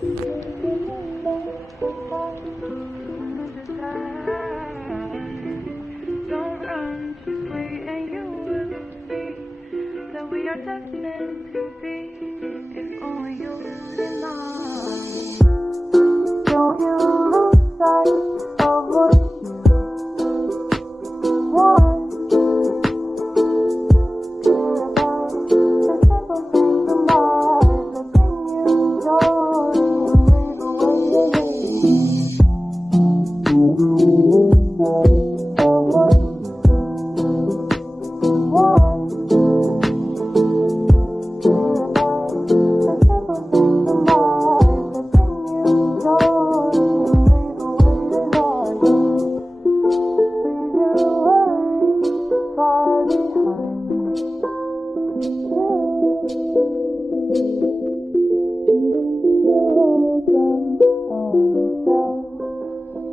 Don't run, just wait and you will see that we are destined to be, if only you deny. Don't you lose sight of what you want. Care about the simple things in life that bring you joy and leave away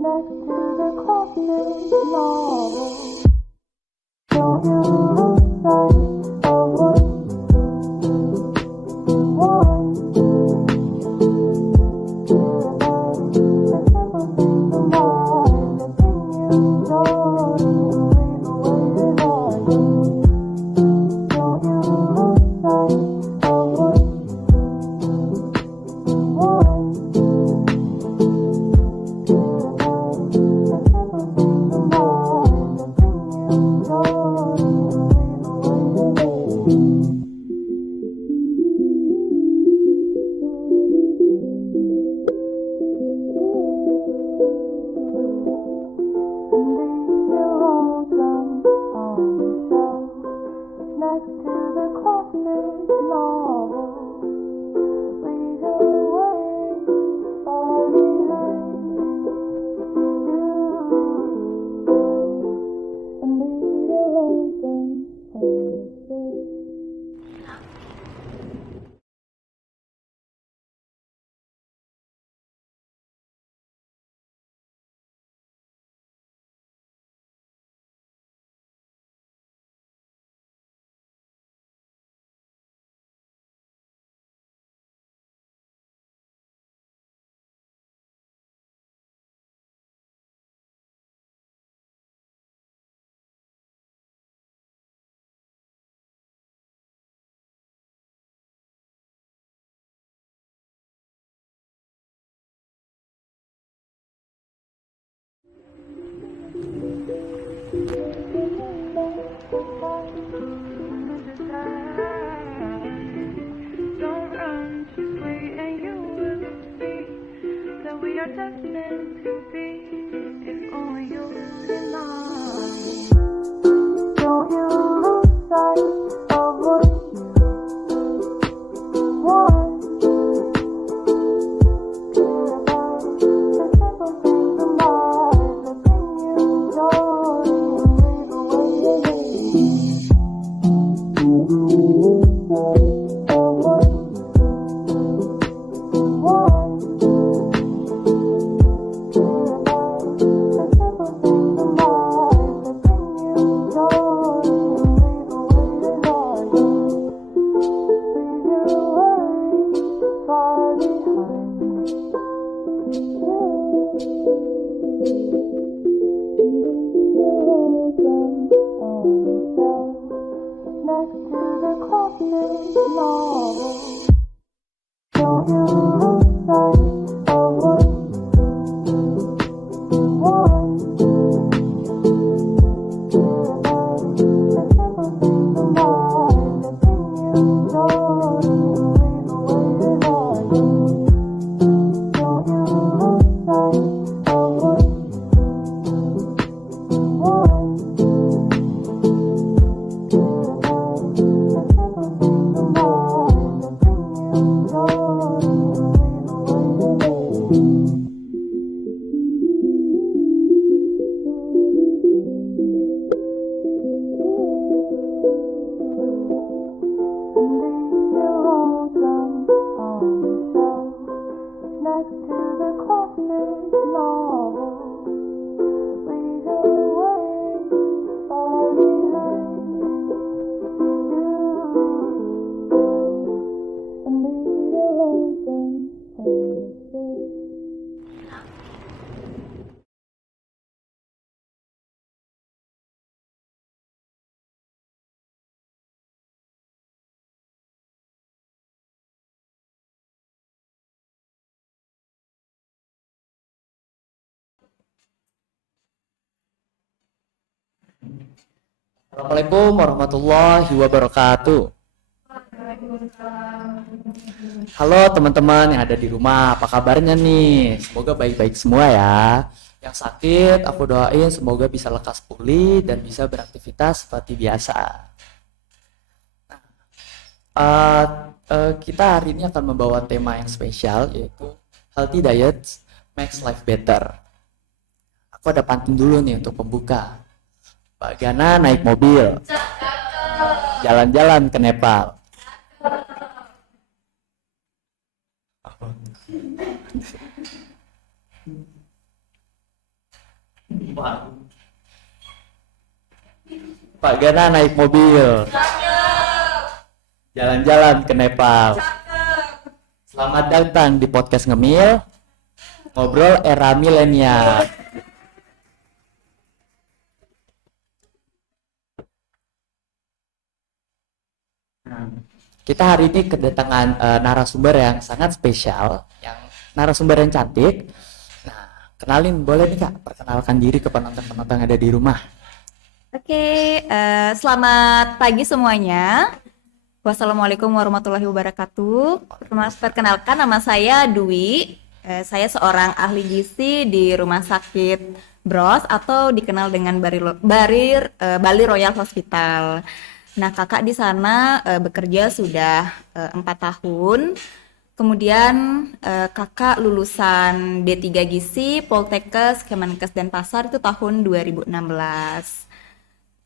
next to the classic novel. Don't you lose sight of what you want. Care about the simple things in life that bring you joy and leave away the Don't you lose sight of what you want. Next to the classic novel, we go away far behind you and leave you lonesome on the street. Don't run, just wait and you will see that we are destined to be, if only you deny. Don't you lose sight of what you want. Care about the simple things in life that bring you joy and leave away of what you want. Care about the simple things in life that bring you joy and leave away leave you worry far behind next to the classic novel. Don't you lose sight of what you want. Care about the simple things in life that bring you joy and leave away Don't you lose sight of what you want. Care about the simple things in life that bring you joy and leave away next to the classic novel. We go away far behind you and leave you lonesome. Assalamualaikum warahmatullahi wabarakatuh. Halo teman-teman yang ada di rumah, apa kabarnya nih? Semoga baik-baik semua ya. Yang sakit, aku doain semoga bisa lekas pulih dan bisa beraktivitas seperti biasa. Eh, kita hari ini akan membawa tema yang spesial yaitu Healthy Diets Makes Life Better. Aku ada pantun dulu nih untuk pembuka. Mbak Gana naik mobil, jalan-jalan ke Nepal. Pak Gana naik mobil, jalan-jalan ke Nepal. Selamat datang di podcast Ngemil, ngobrol era milenial. Kita hari ini kedatangan narasumber yang sangat spesial, yang narasumber yang cantik. Nah, kenalin boleh nih Kak, perkenalkan diri ke penonton-penonton yang ada di rumah. Oke, selamat pagi semuanya. Wassalamualaikum warahmatullahi wabarakatuh. Perkenalkan nama saya Dwi. Saya seorang ahli gizi di Rumah Sakit Bros atau dikenal dengan Bali Royal Hospital. Nah, kakak di sana bekerja sudah 4 tahun. Kemudian kakak lulusan D3 Gizi Poltekkes Kemenkes Denpasar itu tahun 2016.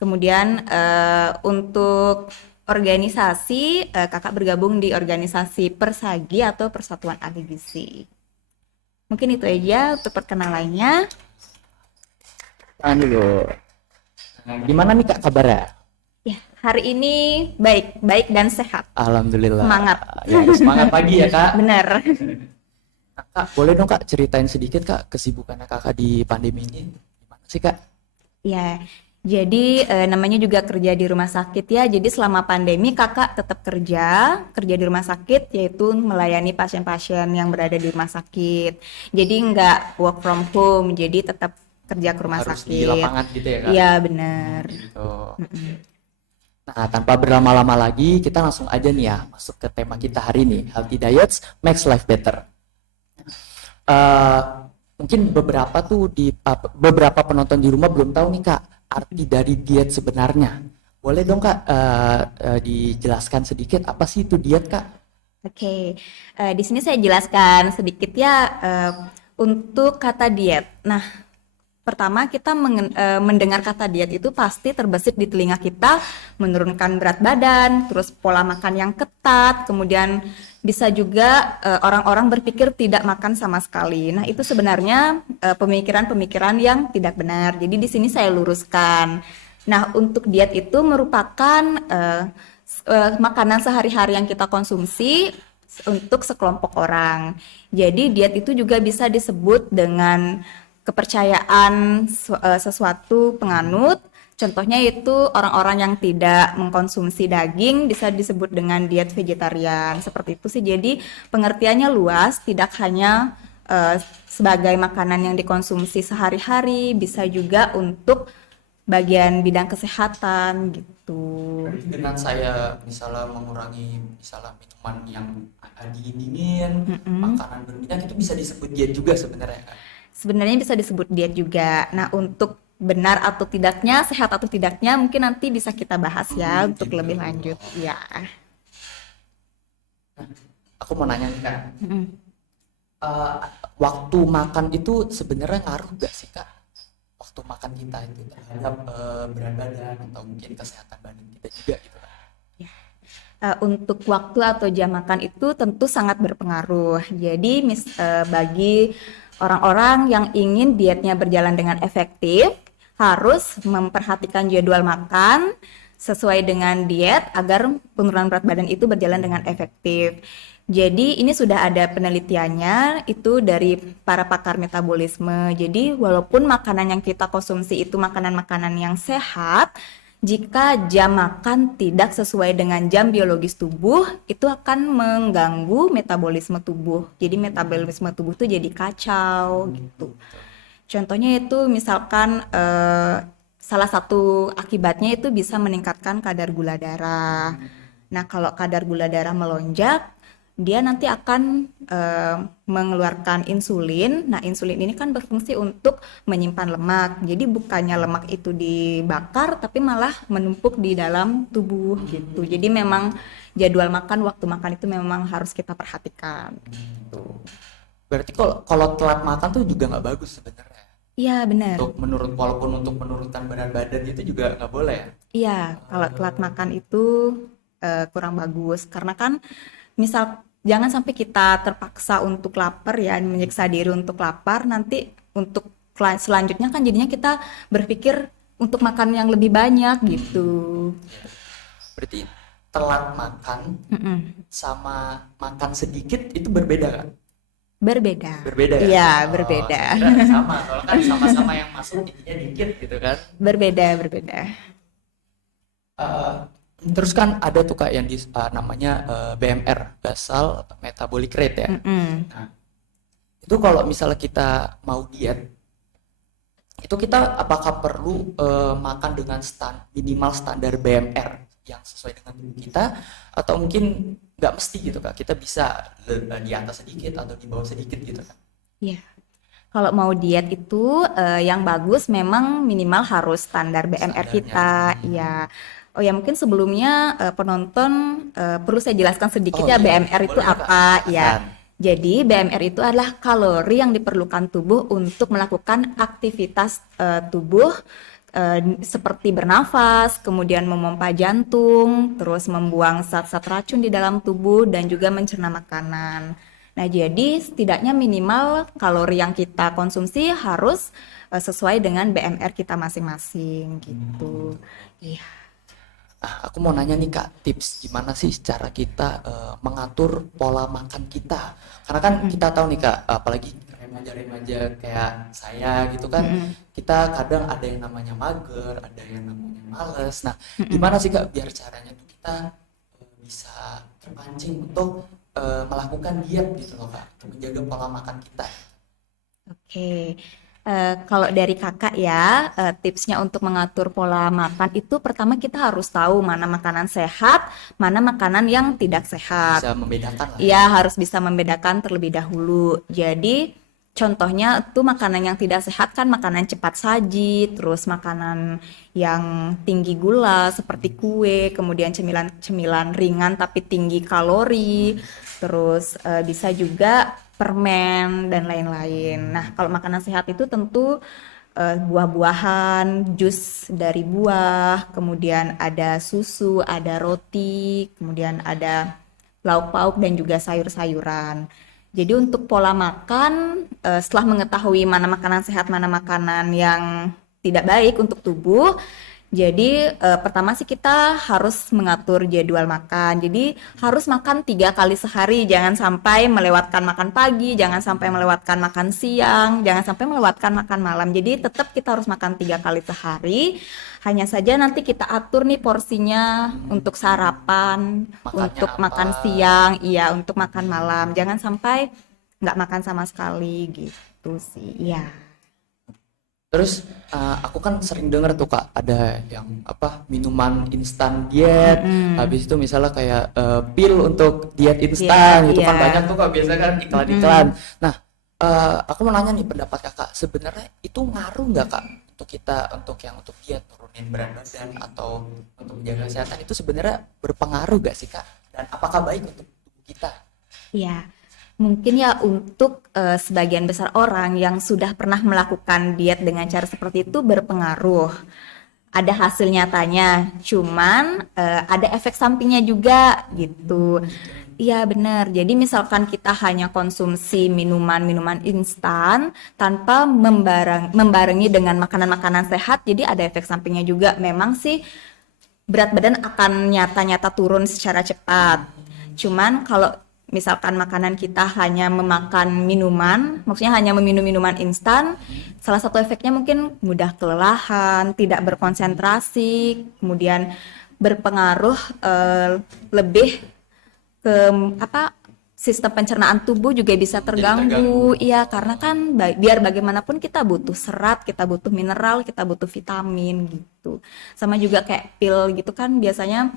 Kemudian untuk organisasi, kakak bergabung di organisasi Persagi atau Persatuan Ahli Gizi. Mungkin itu aja untuk perkenalannya. Tangan dulu. Nah, gimana nih Kak kabarnya? Ya, hari ini baik dan sehat. Alhamdulillah. Semangat. Ya, harus semangat pagi ya Kak. Benar. Nah, Kak, boleh dong Kak ceritain sedikit Kak kesibukannya Kakak di pandemi ini. Gimana sih Kak? Ya, jadi namanya juga kerja di rumah sakit ya. Jadi selama pandemi kakak tetap kerja di rumah sakit, yaitu melayani pasien-pasien yang berada di rumah sakit. Jadi nggak work from home, jadi tetap kerja ke rumah Harus di sakit. lapangan gitu ya Kak? Iya benar. Gitu. Nah, tanpa berlama-lama lagi, kita langsung aja nih ya masuk ke tema kita hari ini, Healthy Diets Makes Life Better. Eh, Mungkin beberapa penonton di rumah belum tahu nih Kak arti dari diet sebenarnya. Boleh dong Kak dijelaskan sedikit apa sih itu diet Kak? Oke, di sini saya jelaskan sedikit ya untuk kata diet. Nah, pertama kita mendengar kata diet itu pasti terbesit di telinga kita menurunkan berat badan, terus pola makan yang ketat, kemudian bisa juga orang-orang berpikir tidak makan sama sekali. Nah, itu sebenarnya pemikiran-pemikiran yang tidak benar. Jadi di sini saya luruskan. Nah, untuk diet itu merupakan makanan sehari-hari yang kita konsumsi untuk sekelompok orang. Jadi diet itu juga bisa disebut dengan kepercayaan sesuatu penganut. Contohnya itu orang-orang yang tidak mengkonsumsi daging bisa disebut dengan diet vegetarian. Seperti itu sih. Jadi pengertiannya luas, tidak hanya sebagai makanan yang dikonsumsi sehari-hari, bisa juga untuk bagian bidang kesehatan gitu. Dengan saya misalnya mengurangi misalnya minuman yang dingin, makanan berminyak itu bisa disebut diet juga sebenarnya Kak. Sebenarnya bisa disebut diet juga. Nah, untuk benar atau tidaknya, sehat atau tidaknya, mungkin nanti bisa kita bahas ya untuk lebih lanjut. Ya. Aku mau nanya nih Kak. Waktu makan itu sebenarnya ngaruh gak sih Kak? Waktu makan kita itu terhadap berat badan atau mungkin kesehatan badan kita juga gitu Kak. Untuk waktu atau jam makan itu tentu sangat berpengaruh. Jadi bagi orang-orang yang ingin dietnya berjalan dengan efektif, harus memperhatikan jadwal makan sesuai dengan diet agar penurunan berat badan itu berjalan dengan efektif. Jadi ini sudah ada penelitiannya itu dari para pakar metabolisme. Jadi walaupun makanan yang kita konsumsi itu makanan-makanan yang sehat, jika jam makan tidak sesuai dengan jam biologis tubuh, itu akan mengganggu metabolisme tubuh. Jadi metabolisme tubuh itu jadi kacau gitu. Contohnya itu misalkan salah satu akibatnya itu bisa meningkatkan kadar gula darah. Nah, kalau kadar gula darah melonjak, dia nanti akan mengeluarkan insulin. Nah, insulin ini kan berfungsi untuk menyimpan lemak. Jadi bukannya lemak itu dibakar, tapi malah menumpuk di dalam tubuh gitu. Jadi memang jadwal makan, waktu makan itu memang harus kita perhatikan. Gitu. Berarti kalau telat makan tuh juga nggak bagus sebenarnya. Iya, benar. Walaupun untuk menurunkan berat badan itu juga nggak boleh ya. Iya, kalau telat makan itu kurang bagus karena kan misal jangan sampai kita terpaksa untuk lapar ya, menyiksa diri untuk lapar, nanti untuk selanjutnya kan jadinya kita berpikir untuk makan yang lebih banyak gitu. Berarti telat makan Mm-mm. sama makan sedikit itu berbeda kan? Berbeda. Berbeda ya? Iya, Oh, berbeda. saya kira sama, soalnya kan sama-sama yang masuk intinya dikit gitu kan. Berbeda. Eh, Terus kan ada tuh kak yang namanya BMR, basal metabolic rate ya. Mm-mm. Nah, itu kalau misalnya kita mau diet, itu kita apakah perlu makan dengan minimal standar BMR yang sesuai dengan tubuh kita, atau mungkin nggak mesti gitu kak, kita bisa di atas sedikit atau di bawah sedikit gitu kan? Iya. Kalau mau diet itu yang bagus memang minimal harus standar BMR kita. Ya. Oh ya, mungkin sebelumnya penonton perlu saya jelaskan sedikit ya BMR itu boleh Kak, apa ya. silakan. Jadi BMR itu adalah kalori yang diperlukan tubuh untuk melakukan aktivitas tubuh seperti bernafas, kemudian memompa jantung, terus membuang zat-zat racun di dalam tubuh dan juga mencerna makanan. Nah, jadi setidaknya minimal kalori yang kita konsumsi harus sesuai dengan BMR kita masing-masing gitu. Iya. Aku mau nanya nih kak, tips gimana sih cara kita mengatur pola makan kita? Karena kan kita tahu nih kak, apalagi remaja-remaja kayak saya gitu kan, kita kadang ada yang namanya mager, ada yang namanya males. Nah, gimana sih kak biar caranya tuh kita bisa terpancing untuk melakukan diet gitu loh kak, untuk menjaga pola makan kita. Oke. Kalau dari kakak ya, tipsnya untuk mengatur pola makan itu pertama kita harus tahu mana makanan sehat, mana makanan yang tidak sehat. Bisa membedakan lah. Iya, harus bisa membedakan terlebih dahulu. Jadi, contohnya tuh makanan yang tidak sehat kan makanan cepat saji, terus makanan yang tinggi gula seperti kue, kemudian cemilan-cemilan ringan tapi tinggi kalori, terus bisa juga permen dan lain-lain. Nah, kalau makanan sehat itu tentu buah-buahan, jus dari buah, kemudian ada susu, ada roti, kemudian ada lauk pauk dan juga sayur-sayuran. Jadi untuk pola makan, setelah mengetahui mana makanan sehat, mana makanan yang tidak baik untuk tubuh, jadi pertama sih kita harus mengatur jadwal makan. Jadi harus makan 3 kali sehari, jangan sampai melewatkan makan pagi, jangan sampai melewatkan makan siang, jangan sampai melewatkan makan malam. Jadi tetap kita harus makan 3 kali sehari. Hanya saja nanti kita atur nih porsinya untuk sarapan, Makannya untuk apa? makan siang, iya untuk makan malam. Jangan sampai nggak makan sama sekali gitu sih. Iya. Terus aku kan sering denger tuh kak, ada yang minuman instan diet, habis itu misalnya kayak pil untuk diet instan gitu kan, iya. banyak tuh kak biasa kan iklan-iklan. Nah, aku mau nanya nih pendapat kakak, sebenarnya itu ngaruh nggak kak untuk kita untuk diet, turunin berat badan atau untuk menjaga kesehatan, itu sebenarnya berpengaruh gak sih kak? Dan apakah baik untuk tubuh kita? Iya, mungkin ya untuk sebagian besar orang yang sudah pernah melakukan diet dengan cara seperti itu berpengaruh. Ada hasil nyatanya, cuman ada efek sampingnya juga gitu. Iya benar. Jadi misalkan kita hanya konsumsi minuman-minuman instan tanpa membarengi dengan makanan-makanan sehat, jadi ada efek sampingnya juga. Memang sih berat badan akan nyata-nyata turun secara cepat. Cuman kalau misalkan makanan kita hanya memakan minuman, maksudnya hanya meminum minuman instan, salah satu efeknya mungkin mudah kelelahan, tidak berkonsentrasi, kemudian berpengaruh lebih ke sistem pencernaan tubuh juga bisa terganggu. Iya, karena kan biar bagaimanapun kita butuh serat, kita butuh mineral, kita butuh vitamin gitu. Sama juga kayak pil gitu kan biasanya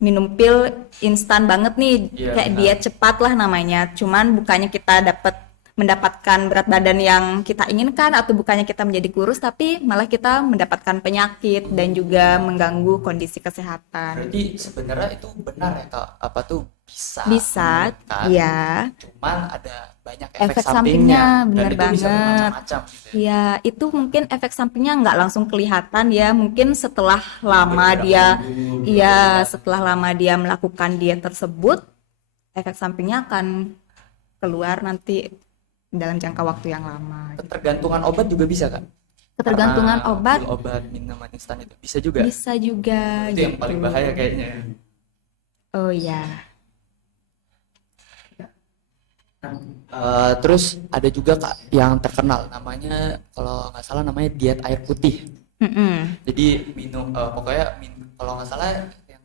minum pil instan banget nih, Iya, kayak benar. diet cepat lah namanya. Cuman bukannya kita mendapatkan berat badan yang kita inginkan atau bukannya kita menjadi kurus, tapi malah kita mendapatkan penyakit dan juga mengganggu kondisi kesehatan. Berarti sebenarnya itu benar ya Kak, apa tuh bisa Bisa, menurunkan, ya. cuman ada banyak Efek efek sampingnya, sampingnya, dan bener itu bisa banget. bermacam-macam gitu ya. Ya, itu mungkin efek sampingnya nggak langsung kelihatan ya. Mungkin setelah lama Beberapa dia, minggu, ya, bulan. setelah lama dia melakukan diet tersebut, efek sampingnya akan keluar nanti dalam jangka waktu yang lama. Ketergantungan obat juga bisa kan? Ketergantungan Karena obat pil obat minuman instan itu bisa juga. bisa juga Itu yang gitu. paling bahaya kayaknya. Oh ya. Terus ada juga Kak yang terkenal namanya, kalau nggak salah namanya diet air putih. Mm-mm. Jadi minum pokoknya kalau nggak salah yang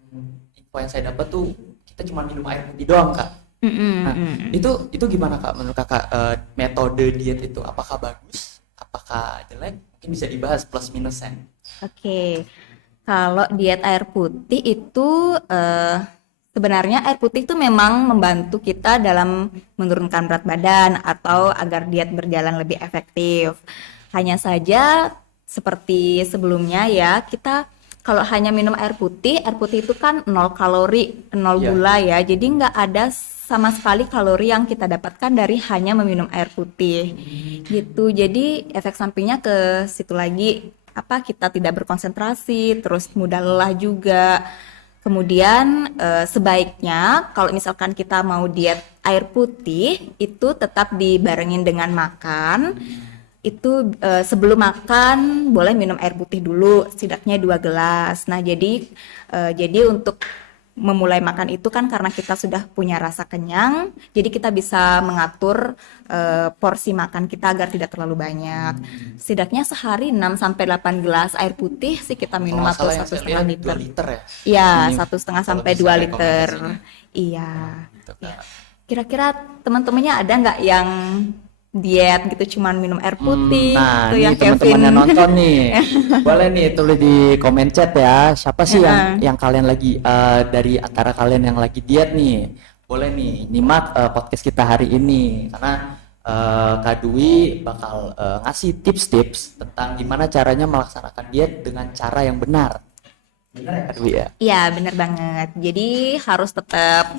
info yang saya dapat tuh kita cuma minum air putih doang Kak. Mm-mm, Nah, mm-mm. itu gimana Kak menurut Kakak, metode diet itu apakah bagus? Apakah jelek? Mungkin bisa dibahas plus minusnya. Oke, kalau diet air putih itu sebenarnya air putih itu memang membantu kita dalam menurunkan berat badan atau agar diet berjalan lebih efektif. Hanya saja seperti sebelumnya ya, kita kalau hanya minum air putih itu kan 0 kalori, 0 Iya. gula ya. Jadi nggak ada sama sekali kalori yang kita dapatkan dari hanya meminum air putih. Gitu. Jadi efek sampingnya ke situ lagi, apa kita tidak berkonsentrasi, terus mudah lelah juga. Kemudian sebaiknya kalau misalkan kita mau diet air putih itu tetap dibarengin dengan makan. Itu sebelum makan boleh minum air putih dulu setidaknya 2 gelas. Nah, jadi untuk memulai makan itu kan karena kita sudah punya rasa kenyang, jadi kita bisa mengatur porsi makan kita agar tidak terlalu banyak. Setidaknya sehari 6 sampai 8 gelas air putih sih kita Kalau minum nggak atau salah yang saya 1,5 lihat 2 liter. liter ya. Iya, Ini 1,5 kalau sampai bisa 2 liter. rekomendasinya. Iya. Gitu, Kak. Kira-kira teman-temannya ada nggak yang diet gitu cuman minum air putih Nah, gitu ini yang teman-teman Kevin? yang nonton nih, boleh nih tulis di komen chat ya. Siapa sih Heeh. yang kalian lagi dari antara kalian yang lagi diet nih? Boleh nih nyimak podcast kita hari ini karena Kak Dwi bakal ngasih tips-tips tentang gimana caranya melaksanakan diet dengan cara yang benar. Benar ya Kak Dwi ya? Iya, bener banget. Jadi harus tetap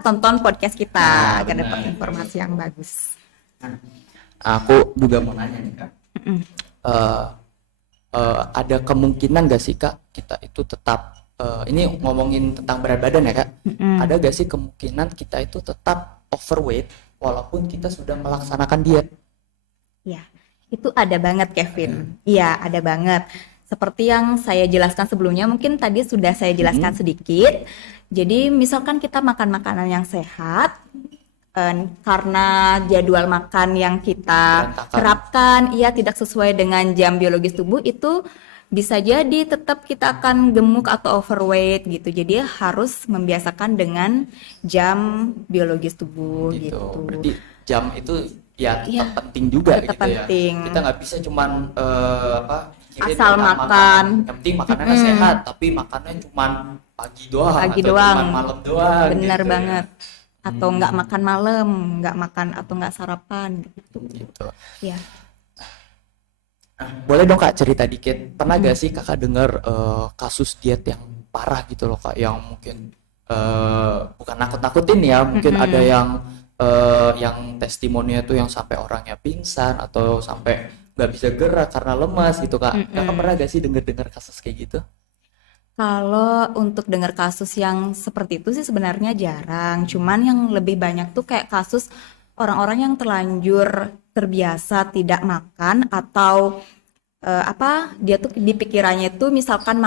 tonton podcast kita Nah, agar benar. dapat informasi yang bagus. Aku juga mau nanya nih Kak. Eh, ada kemungkinan gak sih Kak kita itu tetap ini ngomongin tentang berat badan ya Kak, ada gak sih kemungkinan kita itu tetap overweight walaupun kita sudah melaksanakan diet? Ya, itu ada banget, Kevin. Iya, ada banget. Seperti yang saya jelaskan sebelumnya, mungkin tadi sudah saya jelaskan sedikit. Jadi, misalkan kita makan makanan yang sehat, karena jadwal makan yang kita Berantakan. terapkan, ia tidak sesuai dengan jam biologis tubuh, itu bisa jadi tetap kita akan gemuk atau overweight gitu. Jadi harus membiasakan dengan jam biologis tubuh Gitu. gitu. Berarti jam itu ya tetap Iya, penting juga tetap gitu ya. penting. Kita nggak bisa cuman mikirin Asal tentang makan. makanan. Yang penting makanannya sehat, tapi makannya cuman pagi doang Pagi atau doang. cuman malam doang. Bener gitu ya. banget. Atau nggak makan malam, nggak makan atau nggak sarapan gitu. Gitu. Ya. Nah, boleh dong Kak cerita dikit, pernah gak sih Kakak dengar kasus diet yang parah gitu loh Kak, yang mungkin bukan nakut-nakutin ya, mungkin ada yang testimoninya tuh yang sampai orangnya pingsan atau sampai nggak bisa gerak karena lemas gitu Kak. Kakak pernah gak sih dengar kasus kayak gitu? Kalau untuk dengar kasus yang seperti itu sih sebenarnya jarang. Cuman yang lebih banyak tuh kayak kasus orang-orang yang terlanjur terbiasa tidak makan atau dia tuh di pikirannya itu misalkan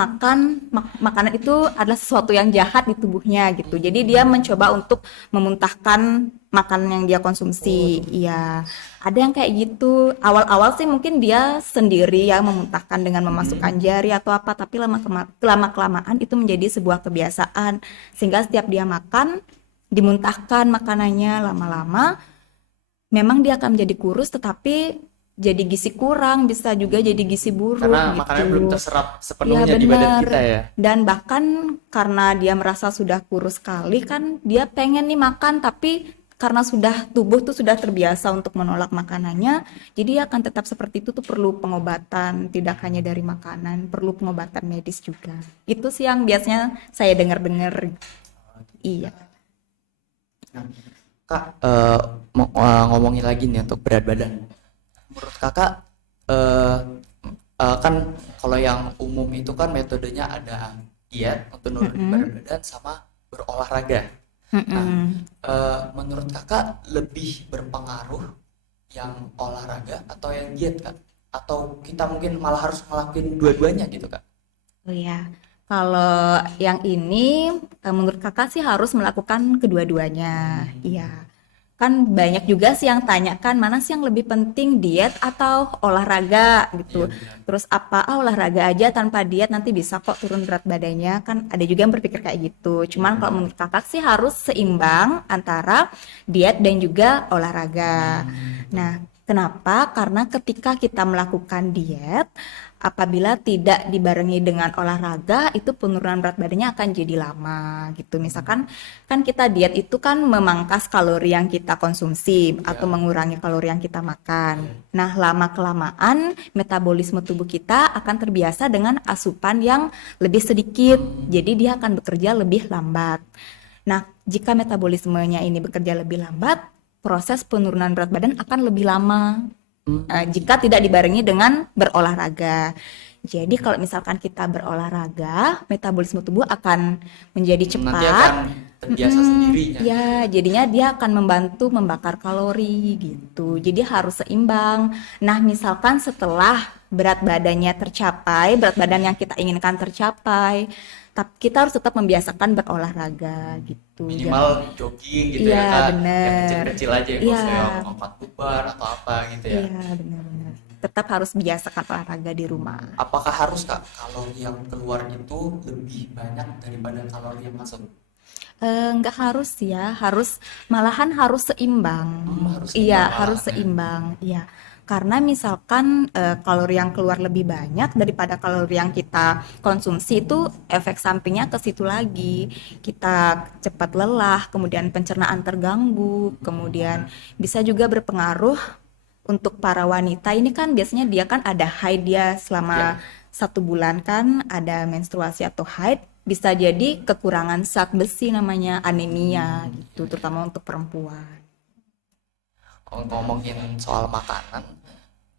makanan itu adalah sesuatu yang jahat di tubuhnya gitu. Jadi dia mencoba untuk memuntahkan makanan yang dia konsumsi. Iya, ada yang kayak gitu. Awal-awal sih mungkin dia sendiri ya memuntahkan dengan memasukkan jari atau apa, tapi lama-kelamaan itu menjadi sebuah kebiasaan sehingga setiap dia makan dimuntahkan makanannya, lama-lama memang dia akan menjadi kurus, tetapi jadi gizi kurang, bisa juga jadi gizi buruk Karena gitu. makanan belum terserap Iya sepenuhnya di badan benar. kita ya. Dan bahkan karena dia merasa sudah kurus sekali kan, dia pengen nih makan, tapi karena tubuh tuh sudah terbiasa untuk menolak makanannya, jadi dia akan tetap seperti itu tuh perlu pengobatan, tidak hanya dari makanan, perlu pengobatan medis juga. Itu sih yang biasanya saya dengar-dengar. Iya. Nah, Kak, ngomongin lagi nih untuk berat badan. Menurut Kakak, kan kalau yang umum itu kan metodenya ada diet untuk nurunin berat badan sama berolahraga. Nah, menurut Kakak lebih berpengaruh yang olahraga atau yang diet, Kak? Atau kita mungkin malah harus ngelakuin dua-duanya gitu, Kak? Oh ya, kalau yang ini menurut kakak sih harus melakukan kedua-duanya. Iya, kan banyak juga sih yang tanya kan mana sih yang lebih penting diet atau olahraga Iya gitu. benar. Terus apa olahraga aja tanpa diet nanti bisa kok turun berat badannya, kan ada juga yang berpikir kayak gitu. Cuman kalau menurut kakak sih harus seimbang antara diet dan juga olahraga. Nah, kenapa? Karena ketika kita melakukan diet, apabila tidak dibarengi dengan olahraga, itu penurunan berat badannya akan jadi lama gitu. Misalkan kan kita diet itu kan memangkas kalori yang kita konsumsi atau mengurangi kalori yang kita makan. Nah, lama-kelamaan metabolisme tubuh kita akan terbiasa dengan asupan yang lebih sedikit. Jadi dia akan bekerja lebih lambat. Nah, jika metabolismenya ini bekerja lebih lambat, proses penurunan berat badan akan lebih lama jika tidak dibarengi dengan berolahraga. Jadi kalau misalkan kita berolahraga, metabolisme tubuh akan menjadi Nanti cepat. akan terbiasa sendirinya. Ya, jadinya dia akan membantu membakar kalori gitu. Jadi harus seimbang. Nah, misalkan setelah berat badannya tercapai, berat badan yang kita inginkan tercapai, tapi kita harus tetap membiasakan berolahraga gitu. Minimal jogging gitu ya, Iya, Kak. Yang bener. kecil-kecil aja ya, Iya. maksudnya lompat bubar atau apa gitu ya. Iya, benar-benar. Tetap harus biasakan olahraga di rumah. Apakah harus, Kak, kalori yang keluar itu lebih banyak daripada kalori yang masuk? Nggak harus ya, malahan harus seimbang. Harus Iya, seimbang harus malahan ya. seimbang. Iya. Karena misalkan kalori yang keluar lebih banyak daripada kalori yang kita konsumsi, itu efek sampingnya ke situ lagi. Kita cepat lelah, kemudian pencernaan terganggu, kemudian bisa juga berpengaruh untuk para wanita. Ini kan biasanya dia kan ada haid dia selama 1 bulan kan, ada menstruasi atau haid, bisa jadi kekurangan zat besi namanya anemia gitu, terutama untuk perempuan. Ngomongin soal makanan,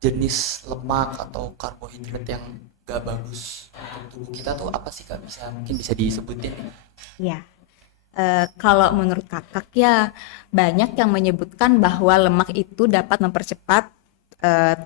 jenis lemak atau karbohidrat yang gak bagus untuk tubuh kita tuh apa sih, Kak? Mungkin bisa disebutin ya? Ya, kalau menurut kakak ya banyak yang menyebutkan bahwa lemak itu dapat mempercepat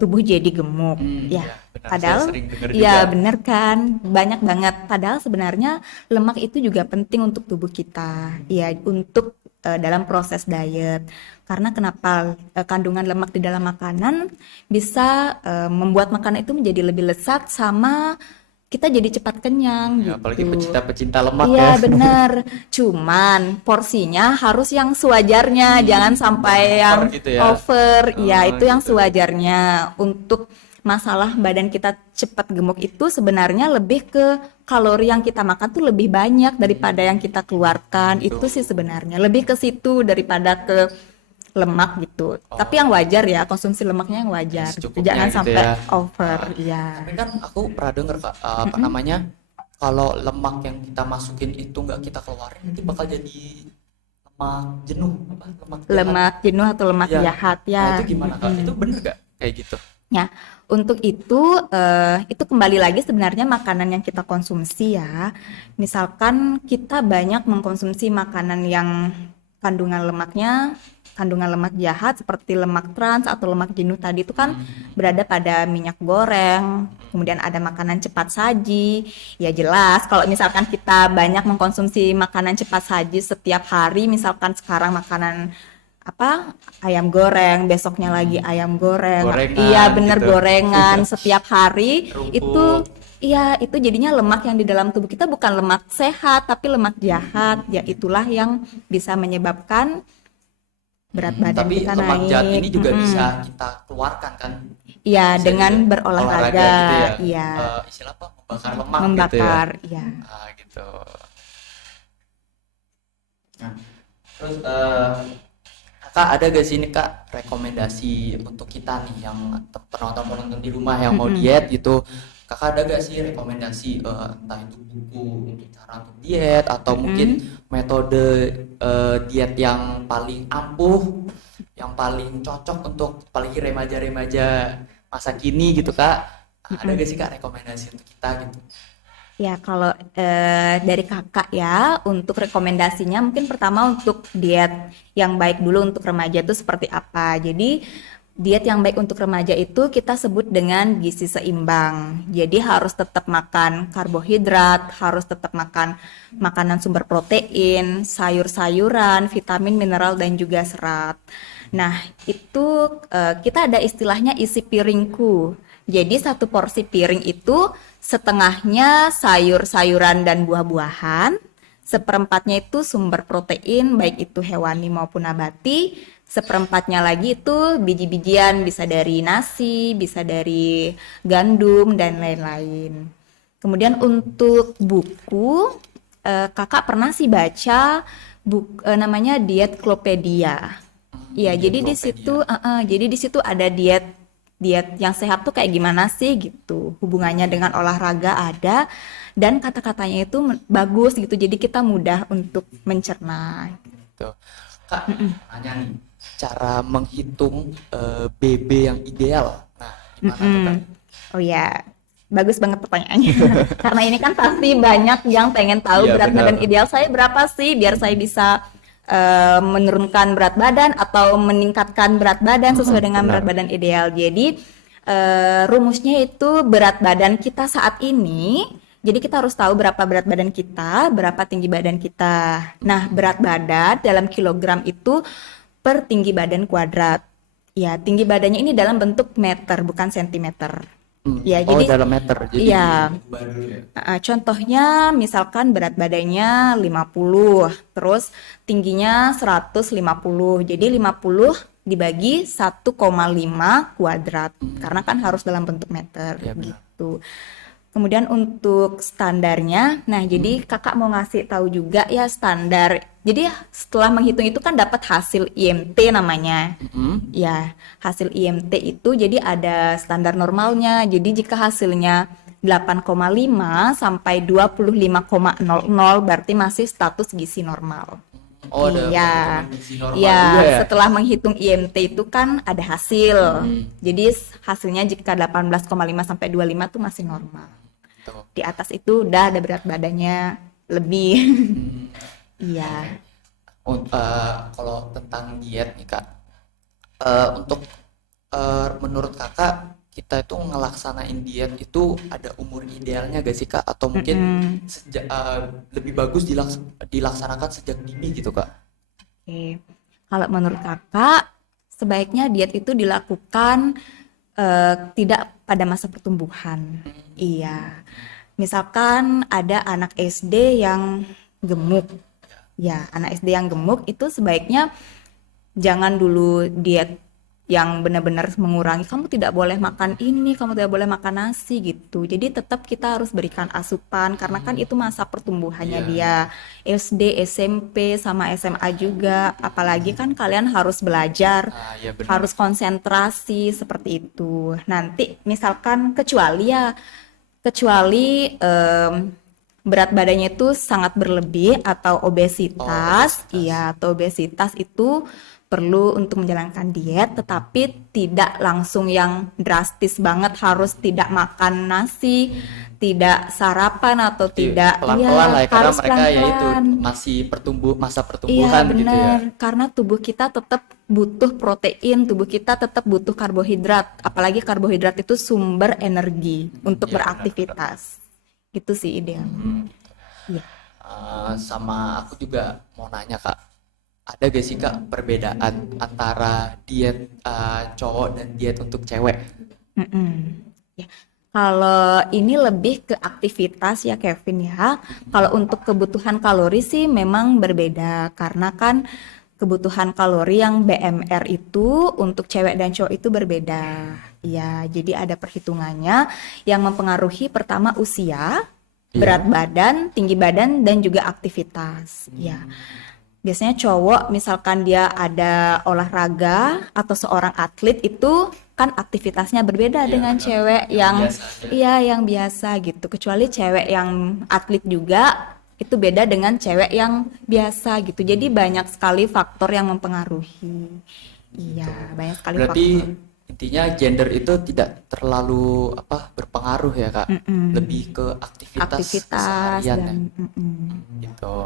tubuh jadi gemuk. Ya, benar. padahal Saya sering dengar ya juga. bener kan, banyak banget. Padahal sebenarnya lemak itu juga penting untuk tubuh kita. Ya, untuk dalam proses diet. Karena kenapa kandungan lemak di dalam makanan bisa membuat makanan itu menjadi lebih lezat sama kita jadi cepat kenyang Ya, apalagi gitu. pecinta-pecinta lemak Iya ya. benar, cuman porsinya harus yang sewajarnya, jangan sampai yang Over gitu ya. over. Iya, Oh, itu yang gitu. sewajarnya. Untuk masalah badan kita cepat gemuk itu sebenarnya lebih ke kalori yang kita makan tuh lebih banyak daripada yang kita keluarkan. Itu sih sebenarnya lebih ke situ daripada ke lemak gitu. Tapi yang wajar ya, konsumsi lemaknya yang wajar. Gitu. Secukupnya Jangan gitu sampai ya. over. Iya. Tapi kan aku pernah denger, Kak, apa namanya, kalau lemak yang kita masukin itu nggak kita keluarin, nanti bakal jadi lemak jenuh, lemak jahat. Lemak jenuh atau lemak Iya. jahat ya. Nah, itu gimana, Kak? Itu bener gak kayak gitu? Ya, untuk itu kembali lagi sebenarnya makanan yang kita konsumsi ya. Misalkan kita banyak mengkonsumsi makanan yang kandungan lemak jahat seperti lemak trans atau lemak jenuh tadi itu kan berada pada minyak goreng, kemudian ada makanan cepat saji. Ya jelas kalau misalkan kita banyak mengkonsumsi makanan cepat saji setiap hari, misalkan sekarang makanan apa ayam goreng, besoknya lagi ayam goreng, Gorengan iya bener gitu. gorengan setiap hari Rumput. itu Iya, itu jadinya lemak yang di dalam tubuh kita bukan lemak sehat, tapi lemak jahat. Ya, itulah yang bisa menyebabkan berat badan Tapi kita lemak jahat naik. ini juga bisa kita keluarkan kan? Iya, Bisa dengan olahraga berolahraga. gitu ya. Iya, Istilah apa? Membakar lemak gitu ya. membakar. Iya. Gitu. Nah, terus Kak ada gak sih nih Kak rekomendasi untuk kita nih yang penonton-penonton di rumah yang mau diet gitu. Kakak ada gak sih rekomendasi entah itu buku untuk cara untuk diet atau mungkin metode diet yang paling ampuh, yang paling cocok untuk apalagi remaja-remaja masa kini gitu Kak. Ada gak sih Kak rekomendasi untuk kita gitu? Ya, kalau dari kakak ya, untuk rekomendasinya mungkin pertama untuk diet yang baik dulu untuk remaja itu seperti apa. Jadi, diet yang baik untuk remaja itu kita sebut dengan gizi seimbang. Jadi, harus tetap makan karbohidrat, harus tetap makan makanan sumber protein, sayur-sayuran, vitamin, mineral, dan juga serat. Nah, itu kita ada istilahnya isi piringku. Jadi, satu porsi piring itu setengahnya sayur-sayuran dan buah-buahan, seperempatnya itu sumber protein, baik itu hewani maupun nabati, seperempatnya lagi itu biji-bijian, bisa dari nasi, bisa dari gandum, dan lain-lain. Kemudian untuk buku, kakak pernah sih baca namanya Dietclopedia. Iya, jadi di situ, jadi di situ ada diet yang sehat tuh kayak gimana sih gitu. Hubungannya dengan olahraga ada dan kata-katanya itu bagus gitu. Jadi kita mudah untuk mencerna. Gitu. Kak, nanya nih, cara menghitung BB yang ideal. Nah, gimana tuh Kak? Oh ya, bagus banget pertanyaannya. Karena ini kan pasti banyak yang pengen tahu Iya, berat benar. badan ideal saya berapa sih biar saya bisa menurunkan berat badan atau meningkatkan berat badan sesuai dengan benar. berat badan ideal. Jadi rumusnya itu berat badan kita saat ini. Jadi kita harus tahu berapa berat badan kita, berapa tinggi badan kita. Nah, berat badan dalam kilogram itu per tinggi badan kuadrat. Ya, tinggi badannya ini dalam bentuk meter, bukan sentimeter. Ya, Oh, jadi dalam meter. Jadi iya. baru ya. Contohnya misalkan berat badannya 50, terus tingginya 150. Jadi 50 dibagi 1,5 kuadrat. Karena kan harus dalam bentuk meter Iya, benar. gitu. Kemudian untuk standarnya, nah jadi kakak mau ngasih tahu juga ya standar. Jadi setelah menghitung itu kan dapat hasil IMT namanya. Ya, hasil IMT itu jadi ada standar normalnya. Jadi jika hasilnya 8,5 sampai 25,00 berarti masih status gizi normal. Oh, ada Iya, perhitungan gizi normal iya. juga ya? Setelah menghitung IMT itu kan ada hasil. Jadi hasilnya jika 18,5 sampai 25 tuh masih normal. Tuh. Di atas itu udah ada berat badannya lebih. Iya. Kalau tentang diet nih Kak, untuk menurut Kakak kita itu ngelaksanain diet itu ada umur idealnya gak sih Kak? Atau mungkin lebih bagus dilaksanakan sejak dini gitu Kak? Oke. Kalau menurut kakak, sebaiknya diet itu dilakukan tidak pada masa pertumbuhan. Iya. Misalkan ada anak SD yang gemuk. Ya, anak SD yang gemuk itu sebaiknya jangan dulu diet yang benar-benar mengurangi. Kamu tidak boleh makan ini, kamu tidak boleh makan nasi gitu. Jadi tetap kita harus berikan asupan karena kan itu masa pertumbuhannya dia. SD, SMP, sama SMA juga. Apalagi kan kalian harus belajar, Iya benar. harus konsentrasi seperti itu. Nanti misalkan kecuali berat badannya itu sangat berlebih atau obesitas, iya, atau obesitas itu perlu untuk menjalankan diet, tetapi tidak langsung yang drastis banget harus tidak makan nasi, tidak sarapan atau tidak, Pelan-pelan lah ya, karena harus mereka ya itu pelan-pelan. masih masa Iya pertumbuhan gitu ya. benar, karena tubuh kita tetap butuh protein, tubuh kita tetap butuh karbohidrat, apalagi karbohidrat itu sumber energi untuk Iya, beraktivitas. Itu sih ideal. Iya. Sama aku juga mau nanya Kak, ada gak sih Kak perbedaan antara diet cowok dan diet untuk cewek? Mm-mm. Ya. Kalau ini lebih ke aktivitas ya Kevin ya. Kalau untuk kebutuhan kalori sih memang berbeda karena kan kebutuhan kalori yang BMR itu untuk cewek dan cowok itu berbeda. Iya, jadi ada perhitungannya yang mempengaruhi pertama usia, Iya. berat badan, tinggi badan dan juga aktivitas. Ya. Biasanya cowok misalkan dia ada olahraga atau seorang atlet itu kan aktivitasnya berbeda Iya, dengan benar. cewek Yang yang biasa aja. iya yang biasa gitu. Kecuali cewek yang atlet juga itu beda dengan cewek yang biasa gitu. Jadi banyak sekali faktor yang mempengaruhi. Iya, banyak sekali Berarti faktor. intinya gender itu tidak terlalu apa berpengaruh ya Kak, lebih ke aktivitas Aktivitas keseharian ya, dan gitu.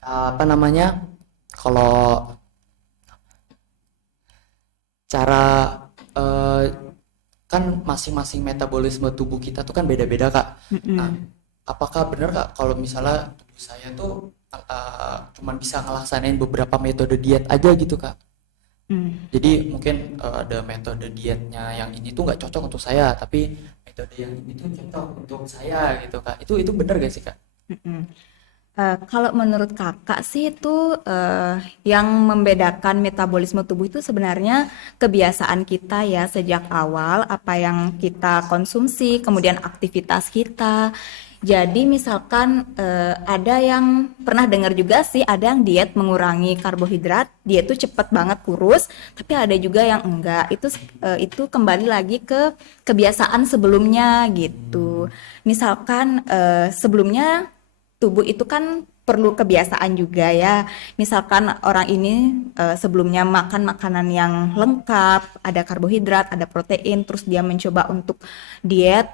Apa namanya? Kalau cara eh, kan masing-masing metabolisme tubuh kita tuh kan beda-beda Kak. Nah, apakah benar Kak kalau misalnya tubuh saya tuh cuman bisa ngelaksanain beberapa metode diet aja gitu Kak? mm. Jadi mungkin ada metode dietnya yang ini tuh nggak cocok untuk saya, tapi metode yang ini tuh cocok untuk saya gitu Kak. Itu benar gak sih Kak? Mm-mm. Kalau menurut kakak sih itu yang membedakan metabolisme tubuh itu sebenarnya kebiasaan kita ya sejak awal, apa yang kita konsumsi, kemudian aktivitas kita. Jadi misalkan ada yang pernah dengar juga sih, ada yang diet mengurangi karbohidrat, dia tuh cepet banget kurus, tapi ada juga yang enggak. Itu kembali lagi ke kebiasaan sebelumnya gitu. Misalkan sebelumnya tubuh itu kan perlu kebiasaan juga ya. Misalkan orang ini sebelumnya makan makanan yang lengkap, ada karbohidrat, ada protein, terus dia mencoba untuk diet,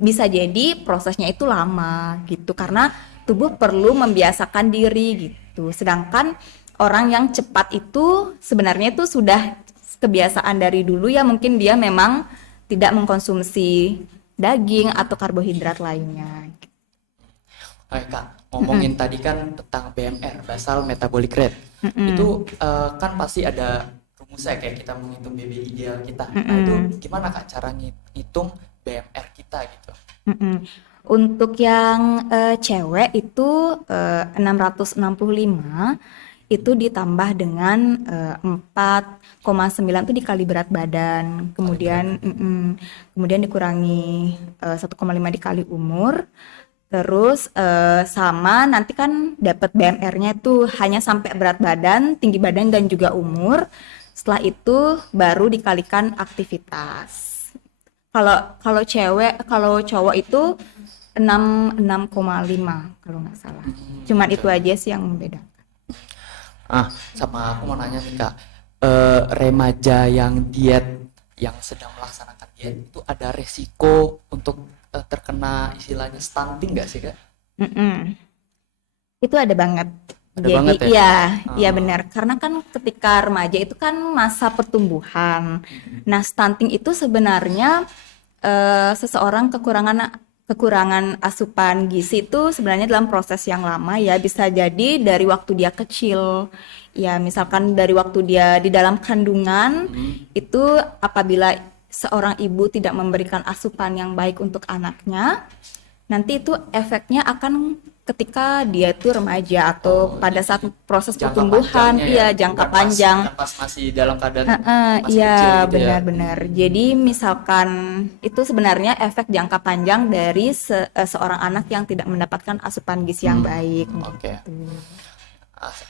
bisa jadi prosesnya itu lama gitu karena tubuh perlu membiasakan diri gitu. Sedangkan orang yang cepat itu sebenarnya itu sudah kebiasaan dari dulu ya, mungkin dia memang tidak mengkonsumsi daging atau karbohidrat lainnya. Oke Kak, ngomongin tadi kan tentang BMR, basal metabolic rate. Itu kan pasti ada rumusnya kayak kita menghitung BMI ideal kita. Nah itu gimana Kak cara ngitung BMR kita gitu? Mm-mm. Untuk yang cewek itu 665 itu ditambah dengan 4,9 itu dikali berat badan. Kemudian dikurangi 1,5 dikali umur. Terus sama nanti kan dapat BMR-nya itu hanya sampai berat badan, tinggi badan dan juga umur. Setelah itu baru dikalikan aktivitas. Kalau kalau cowok itu 6,5 kalau nggak salah. Cuman itu aja sih yang membedakan. Sama aku mau nanya nih Kak, remaja yang diet, yang sedang melaksanakan diet itu ada resiko untuk terkena istilahnya stunting nggak sih Kak? Mm-mm. Itu ada banget. Ada Jadi banget ya? iya, iya benar. Karena kan ketika remaja itu kan masa pertumbuhan. Nah, stunting itu sebenarnya seseorang kekurangan asupan gizi itu sebenarnya dalam proses yang lama ya, bisa jadi dari waktu dia kecil. Ya, misalkan dari waktu dia di dalam kandungan itu apabila seorang ibu tidak memberikan asupan yang baik untuk anaknya, nanti itu efeknya akan ketika dia itu remaja atau pada saat proses Jangka pertumbuhan, panjangnya ya, iya jangka bukan panjang. pas masih dalam keadaan masih Iya kecil gitu ya. benar-benar. Jadi misalkan itu sebenarnya efek jangka panjang dari seorang anak yang tidak mendapatkan asupan gizi yang baik. Oke. Gitu.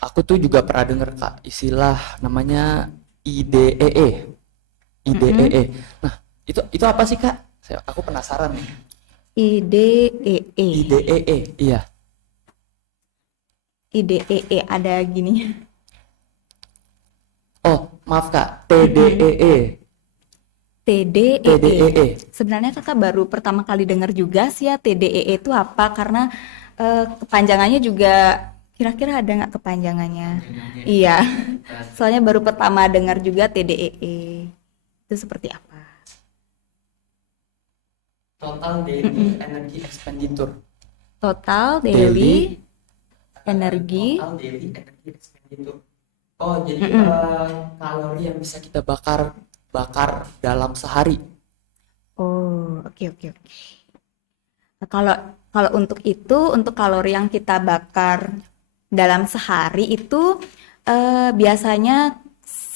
Aku tuh juga pernah denger Kak istilah namanya IDEE. IDEE. Nah, itu apa sih Kak? Aku penasaran nih. IDEE. IDEE, iya. IDEE ada gini. Oh, maaf Kak, TDEE. TDEE. TDEE. Sebenarnya kakak baru pertama kali dengar juga sih ya TDEE itu apa, karena kepanjangannya juga kira-kira ada nggak kepanjangannya? Iya, soalnya baru pertama dengar juga TDEE. Itu seperti apa? Total Daily Energy Expenditure. Total Daily daily energi. Total Daily Energy Expenditure. Oh, jadi kalori yang bisa kita bakar bakar dalam sehari. Oh, oke oke oke. Nah, kalau kalau untuk kalori yang kita bakar dalam sehari itu biasanya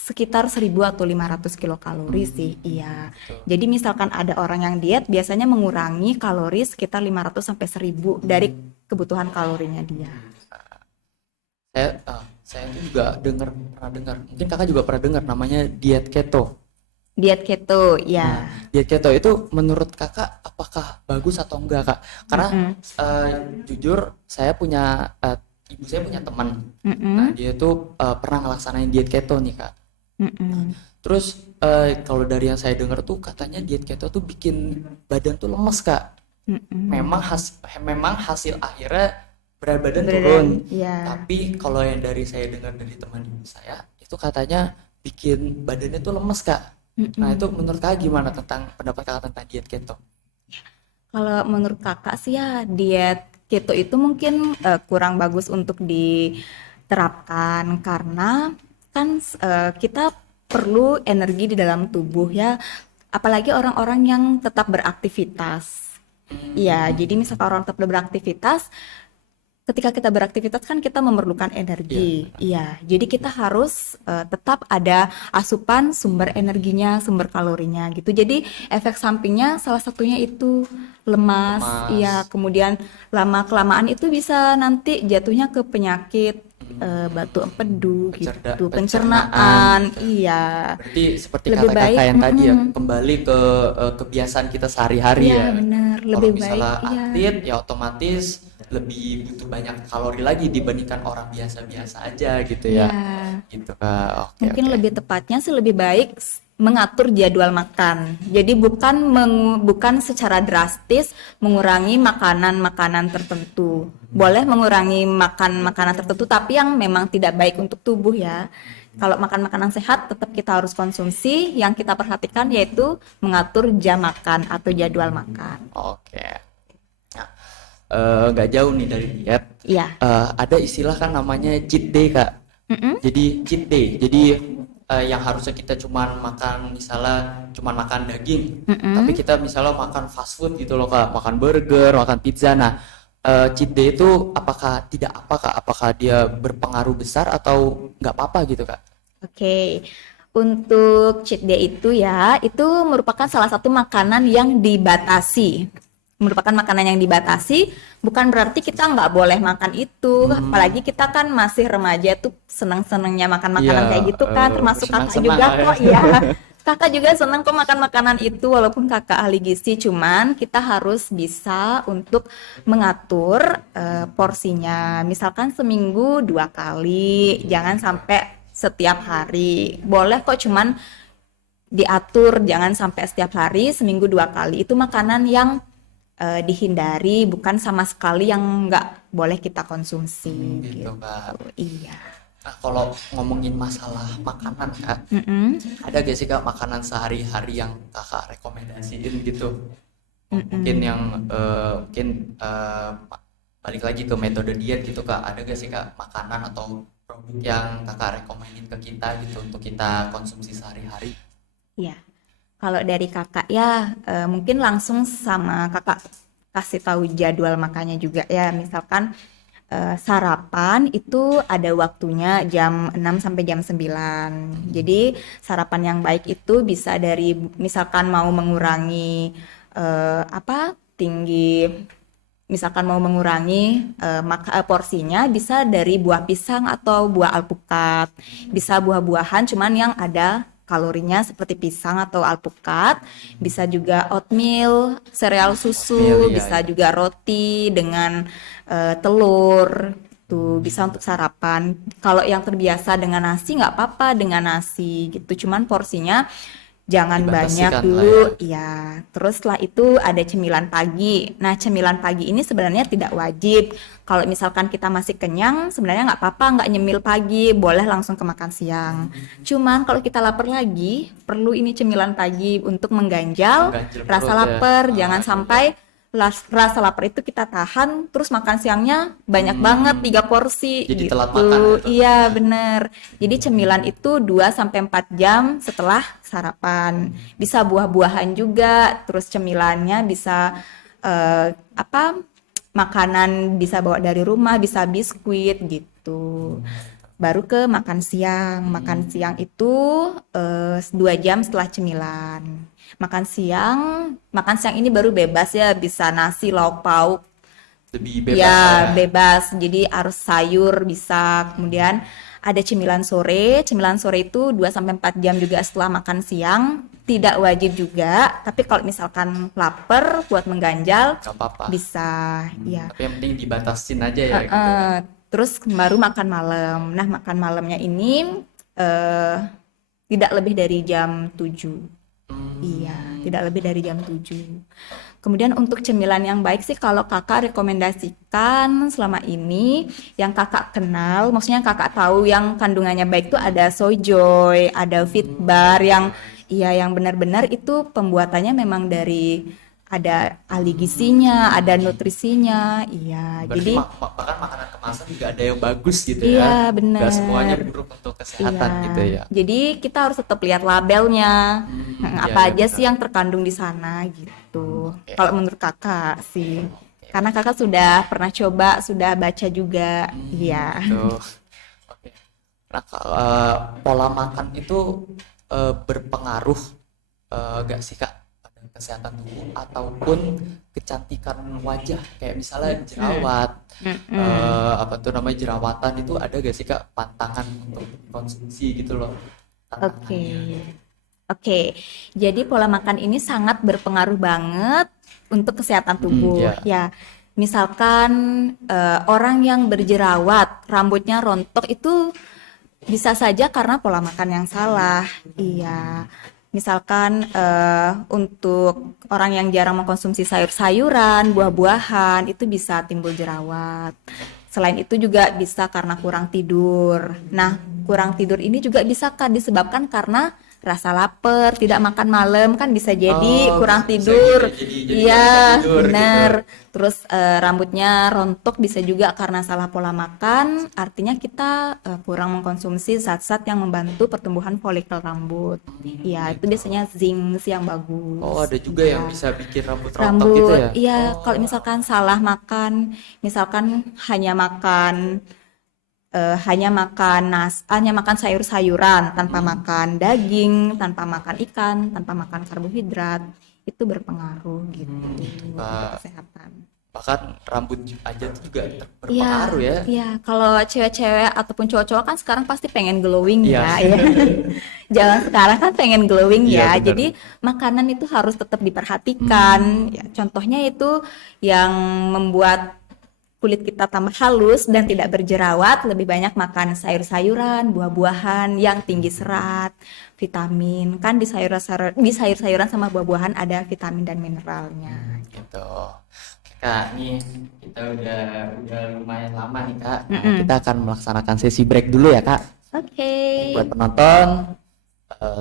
sekitar 1.000 atau 500 kilokalori sih. Iya. Betul. Jadi misalkan ada orang yang diet biasanya mengurangi kalori sekitar 500 sampai 1.000 dari kebutuhan kalorinya dia. Saya tuh juga pernah dengar. Mungkin kakak juga pernah dengar namanya diet keto. Diet keto, Nah, ya. diet keto itu menurut kakak apakah bagus atau enggak kak? Karena jujur saya punya ibu saya punya teman. Nah Mm-mm. dia tuh pernah ngelaksanain diet keto nih kak. Mm-mm. Terus kalau dari yang saya dengar tuh katanya diet keto tuh bikin badan tuh lemes kak. Mm-mm. Memang hasil akhirnya berat badan turun. Beneran, ya. Tapi kalau yang dari saya dengar dari teman ibu saya itu katanya bikin badannya tuh lemes kak. Nah itu menurut kakak gimana tentang pendapat kakak tentang diet keto? Kalau menurut kakak sih ya diet keto itu mungkin kurang bagus untuk diterapkan karena kan kita perlu energi di dalam tubuh ya, apalagi orang-orang yang tetap beraktivitas. Iya, jadi misalkan orang tetap beraktivitas, ketika kita beraktivitas kan kita memerlukan Iya. energi. Iya, jadi kita harus tetap ada asupan sumber energinya, sumber kalorinya gitu. Jadi efek sampingnya salah satunya itu lemas. Iya, Lemas, kemudian lama kelamaan itu bisa nanti jatuhnya ke penyakit batu empedu gitu, pencernaan pencernaan. gitu. Iya, Berarti seperti lebih kata baik. kakak yang tadi ya, Mm-mm. kembali ke kebiasaan kita sehari-hari Iya, ya. benar, Kalau lebih baik. misalnya Iya. atlet ya otomatis lebih butuh banyak kalori lagi dibandingkan orang biasa-biasa aja gitu ya. Iya. Gitu kak. Oke Mungkin oke. lebih tepatnya sih lebih baik mengatur jadwal makan. Jadi bukan secara drastis mengurangi makanan-makanan tertentu. Boleh mengurangi makan makanan tertentu tapi yang memang tidak baik untuk tubuh ya. Kalau makan makanan sehat tetap kita harus konsumsi. Yang kita perhatikan yaitu mengatur jam makan atau jadwal makan. Oke. Nah, nggak jauh nih dari diet. Iya. Ada istilah kan namanya cheat day kak. Mm-mm. Jadi cheat day. Jadi yang harusnya kita cuman makan misalnya cuman makan daging, tapi Mm-mm. kita misalnya makan fast food gitu loh kak, makan burger, makan pizza. Nah, cheat day itu apakah tidak apa kak? Apakah dia berpengaruh besar atau nggak apa-apa gitu kak? Oke, untuk cheat day itu ya, itu merupakan salah satu makanan yang dibatasi. Merupakan makanan yang dibatasi, bukan berarti kita nggak boleh makan itu. Apalagi kita kan masih remaja tuh senang-senangnya makan Iya, makanan kayak gitu kan, termasuk kakak bersenang-senang juga lah ya. kok, ya. Kakak juga senang kok makan makanan itu, walaupun kakak ahli gizi, cuman kita harus bisa untuk mengatur porsinya. Misalkan seminggu 2 kali, jangan sampai setiap hari. Boleh kok, cuman diatur jangan sampai setiap hari, seminggu 2 kali. Itu makanan yang dihindari, bukan sama sekali yang nggak boleh kita konsumsi Gitu gitu. kak. Iya. Nah, kalau ngomongin masalah makanan kak, Mm-mm. ada gak sih kak makanan sehari-hari yang kakak rekomendasiin gitu? Mungkin Mm-mm. yang mungkin balik lagi ke metode diet gitu kak, ada gak sih kak makanan atau produk yang kakak rekomenin ke kita gitu untuk kita konsumsi sehari-hari? Iya. Kalau dari kakak ya mungkin langsung sama kakak kasih tahu jadwal makannya juga ya. Misalkan sarapan itu ada waktunya jam 6 sampai jam 9. Jadi sarapan yang baik itu bisa dari misalkan mau mengurangi tinggi, misalkan mau mengurangi porsinya bisa dari buah pisang atau buah alpukat. Bisa buah-buahan cuman yang ada kalorinya seperti pisang atau alpukat. Bisa juga oatmeal, sereal Oatmeal, susu, iya bisa iya. juga roti dengan telur. Tuh bisa untuk sarapan. Kalau yang terbiasa dengan nasi nggak apa-apa dengan nasi gitu. Cuman porsinya jangan banyak Dibatasikan lah ya. dulu ya. Terus setelah itu ada cemilan pagi. Nah, cemilan pagi ini sebenarnya tidak wajib. Kalau misalkan kita masih kenyang, sebenarnya nggak apa-apa, nggak nyemil pagi, boleh langsung ke makan siang. Cuman kalau kita lapar lagi, perlu ini cemilan pagi untuk mengganjal Mengganjal rasa perut ya. lapar. Ah, Jangan iya iya. sampai rasa lapar itu kita tahan, terus makan siangnya banyak banget 3 porsi Jadi gitu. telat makan gitu. Iya bener. Jadi cemilan itu 2 sampai 4 jam setelah sarapan. Bisa buah-buahan juga, terus cemilannya bisa apa, makanan bisa bawa dari rumah, bisa biskuit gitu. Baru ke makan siang. Makan siang itu 2 jam setelah cemilan. Makan siang ini baru bebas ya, bisa nasi, lauk pauk. Lebih bebas lah Ya, ya. bebas. Jadi harus sayur bisa. Kemudian ada cemilan sore. Cemilan sore itu 2 sampai 4 jam juga setelah makan siang. Tidak wajib juga, tapi kalau misalkan lapar buat mengganjal Gak apa-apa. bisa. Ya. Tapi yang penting dibatasin aja ya gitu. Terus baru makan malam. Nah, makan malamnya ini eh, tidak lebih dari jam 7. Iya, tidak lebih dari jam 7. Kemudian untuk cemilan yang baik sih kalau kakak rekomendasikan selama ini yang kakak kenal, maksudnya kakak tahu yang kandungannya baik tuh ada Soyjoy, ada Fitbar yang benar-benar itu pembuatannya memang dari ada ahli gizinya, ada nutrisinya. Iya, Berarti jadi bahkan makanan kemasan juga ada yang bagus gitu iya ya. benar. Gak semuanya buruk untuk kesehatan Iya, gitu ya. jadi kita harus tetap lihat labelnya, Iya, apa iya, aja benar. sih yang terkandung di sana gitu. Oke. Kalau menurut kakak sih, karena kakak sudah pernah coba, sudah baca juga, iya. Gitu. Oke. Nah, pola makan itu berpengaruh gak sih Kak pada kesehatan tubuh ataupun kecantikan wajah? Kayak misalnya jerawat, apa tuh namanya jerawatan itu ada gak sih Kak pantangan untuk konsumsi gitu loh Oke, tantangannya? oke. Jadi pola makan ini sangat berpengaruh banget untuk kesehatan tubuh. Ya. Ya, misalkan orang yang berjerawat, rambutnya rontok itu bisa saja karena pola makan yang salah. Iya. Misalkan untuk orang yang jarang mengkonsumsi sayur-sayuran, buah-buahan, itu bisa timbul jerawat. Selain itu juga bisa karena kurang tidur. Nah, kurang tidur ini juga bisa Kak disebabkan karena rasa lapar, tidak makan malam kan bisa jadi Oh, kurang bisa tidur. gitu. Jadi gak Iya, bisa tidur gitu. benar. Terus rambutnya rontok bisa juga karena salah pola makan. Artinya kita kurang mengkonsumsi zat-zat yang membantu pertumbuhan folikel rambut. Iya, itu biasanya zinc sih yang bagus. Oh, ada juga yang Iya. bisa bikin rambut rontok gitu Rambut, ya? iya. Kalau Oh, misalkan salah makan, misalkan hanya makan sayur-sayuran tanpa makan daging, tanpa makan ikan, tanpa makan karbohidrat, itu berpengaruh gitu untuk Kak. kesehatan. Bahkan rambut aja tuh juga Iya, berpengaruh ya. iya. Kalau cewek-cewek ataupun cowok-cowok kan sekarang pasti pengen glowing Iya. ya. Zaman sekarang kan pengen glowing Iya, ya. benar. Jadi makanan itu harus tetap diperhatikan. Ya, contohnya itu yang membuat kulit kita tambah halus dan tidak berjerawat, lebih banyak makan sayur-sayuran, buah-buahan yang tinggi serat, vitamin. Kan di sayur-sayuran sama buah-buahan ada vitamin dan mineralnya. Gitu. Oke, Kak, nih kita udah lumayan lama nih Kak. Nah, kita akan melaksanakan sesi break dulu ya Kak. Oke. Buat penonton,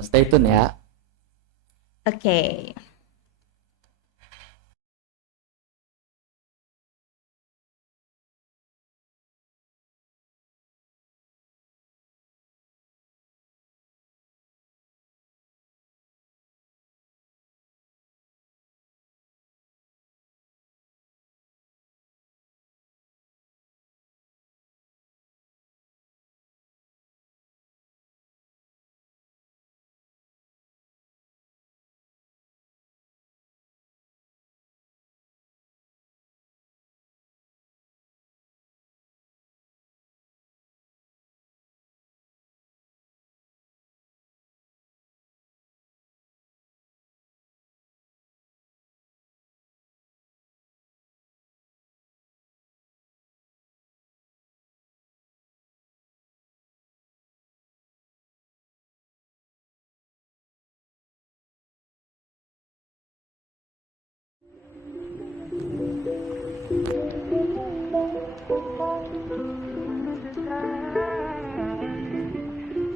stay tune ya. Oke.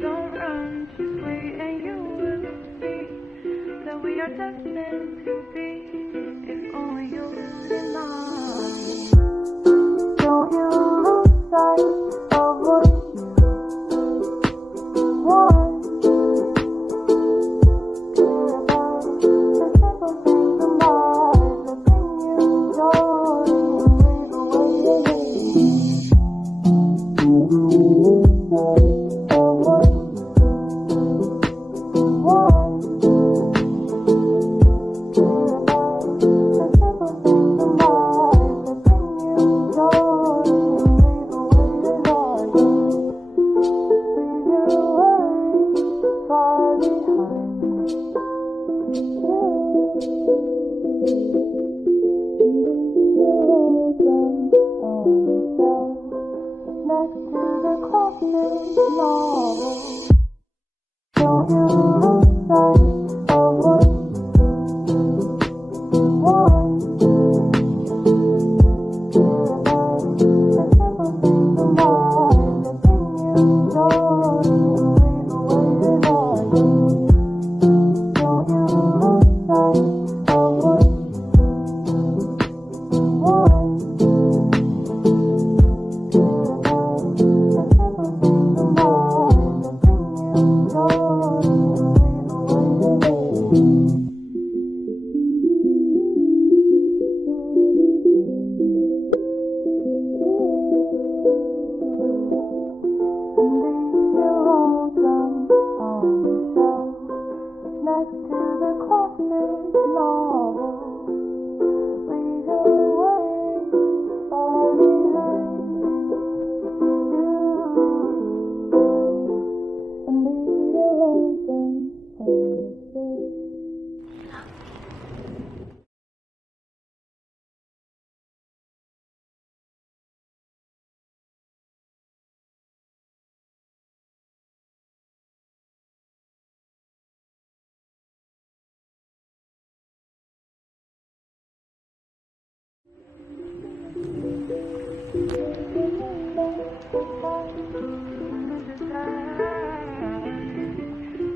Don't run, just wait and you will see that we are destined to be. If only you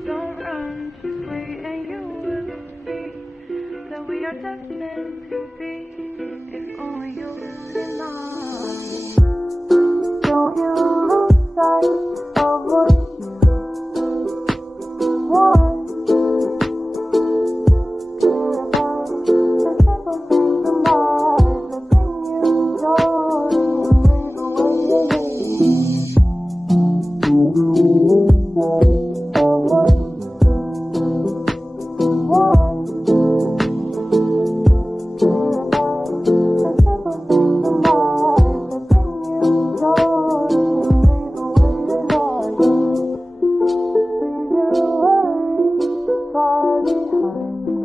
Don't run, just wait and you will see that we are destined to be. If only you did not. Don't you lose sight of what you want. Care about the simple things in life that bring you joy and leave away your hate. Don't you lose sight of what you want. Care about the simple things in life that bring you joy and leave away your hate. Leave your worries far behind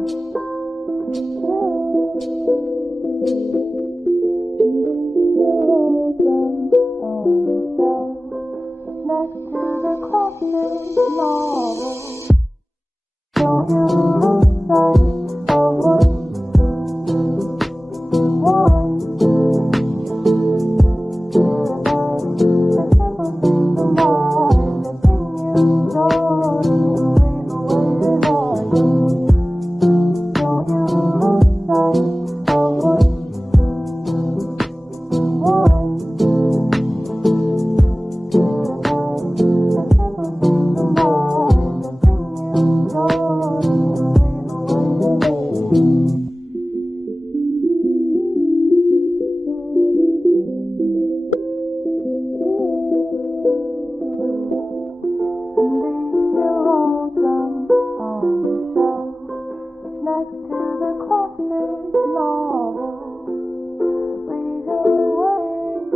next to the classic novel. Don't you lose sight of what you want. Care about the simple things in life that bring you joy and leave away your hate. Don't you lose sight of what you want. Care about the simple things in life that bring you joy and leave away your hate. And leave your lonesome on the shelf next to the classic novel. Leave your worries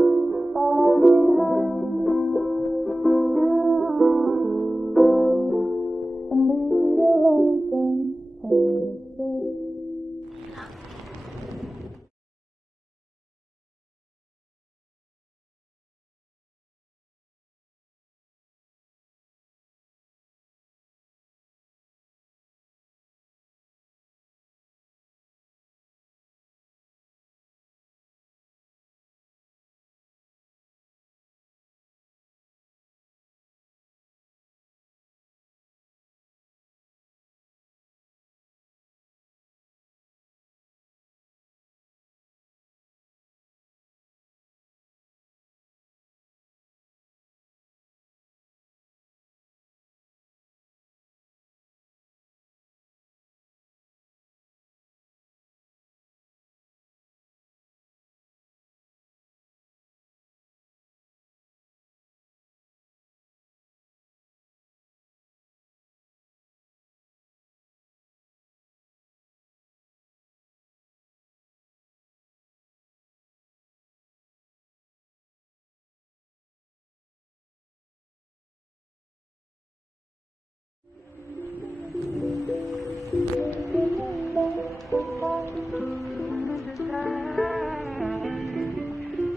far behind you, and leave your lonesome on the shelf.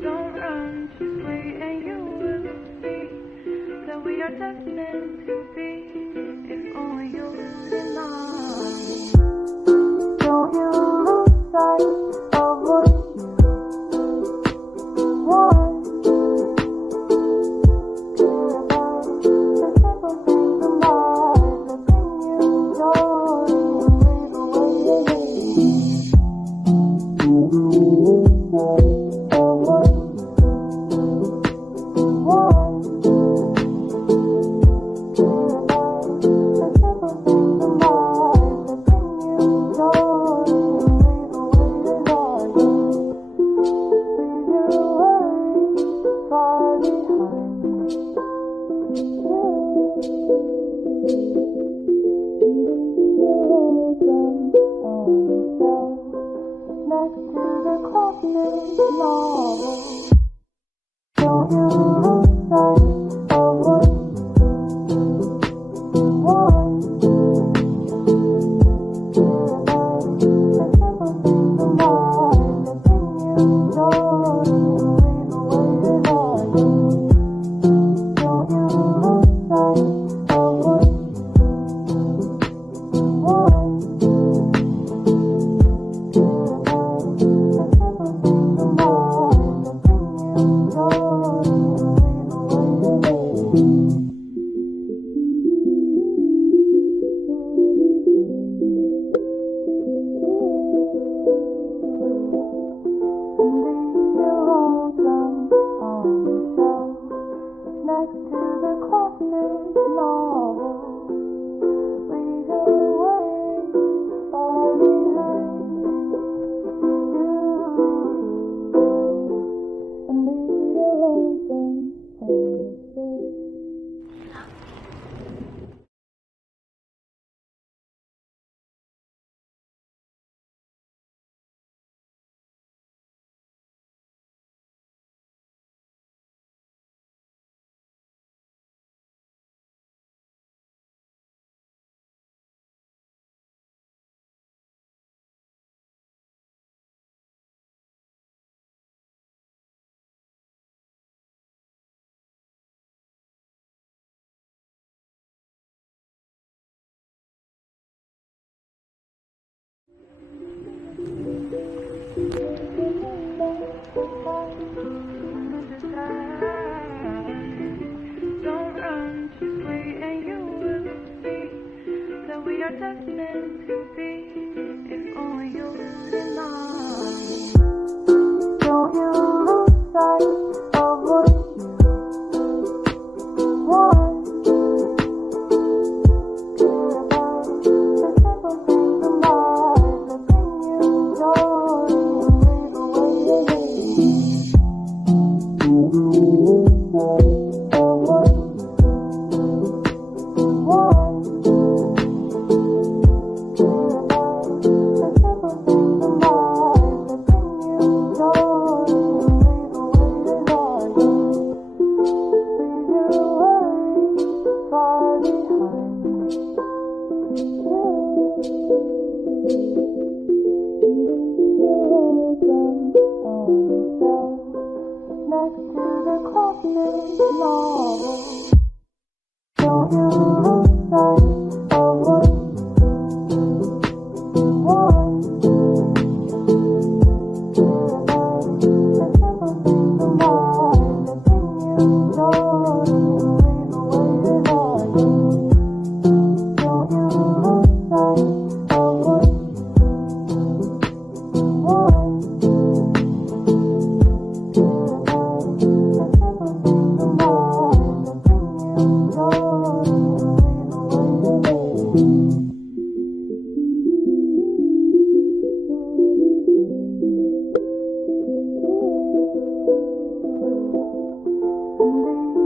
Don't run, just wait and you will see to the classic novel. Leave your worries far behind you, and leave your lonesome places. Don't run, just wait and you will see that we are destined to be, if only you deny. Don't you lose sight of what you want. Care about the simple things in life that bring you joy and leave away the hate. Don't you lose sight of what you want. Care about the simple things in life that bring you joy and leave away the heartache. Leave your worries far behind you. Next to the classic novel. Don't you lose sight of what you want. Care about the simple things in life that bring you joy and leave away the heartache. Don't you lose sight of what you want. Care about the simple things in life that bring you joy and leave away the hate. And leave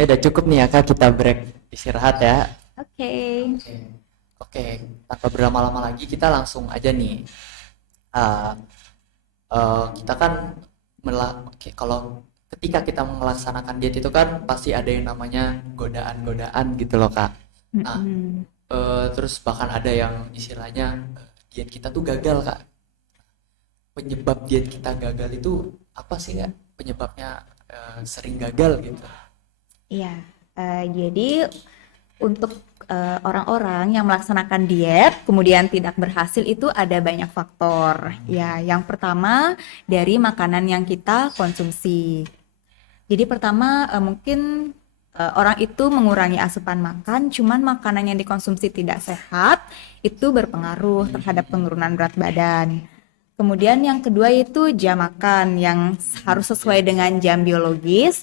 Ya udah cukup nih ya Kak, kita break istirahat ya. Oke. Oke, oke, tanpa berlama-lama lagi kita langsung aja nih. Ah, kita kan oke, kalau ketika kita melaksanakan diet itu kan pasti ada yang namanya godaan-godaan gitu loh Kak. Nah, Mm-mm. terus bahkan ada yang istilahnya diet kita tuh gagal Kak. Penyebab diet kita gagal itu apa sih Kak? Penyebabnya sering gagal gitu. Iya, jadi untuk orang-orang yang melaksanakan diet kemudian tidak berhasil itu ada banyak faktor. Ya, yang pertama dari makanan yang kita konsumsi. Jadi pertama mungkin orang itu mengurangi asupan makan, cuman makanan yang dikonsumsi tidak sehat itu berpengaruh terhadap penurunan berat badan. Kemudian yang kedua itu jam makan yang harus sesuai dengan jam biologis.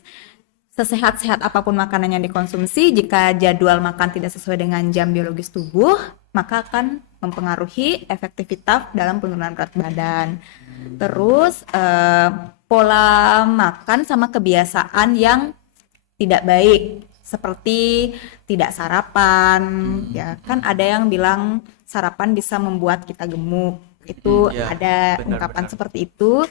Sesehat-sehat apapun makanan yang dikonsumsi, jika jadwal makan tidak sesuai dengan jam biologis tubuh, maka akan mempengaruhi efektivitas dalam penurunan berat badan. Terus pola makan sama kebiasaan yang tidak baik, seperti tidak sarapan, ya kan ada yang bilang sarapan bisa membuat kita gemuk. Itu Ya, ada ungkapan benar-benar. seperti itu.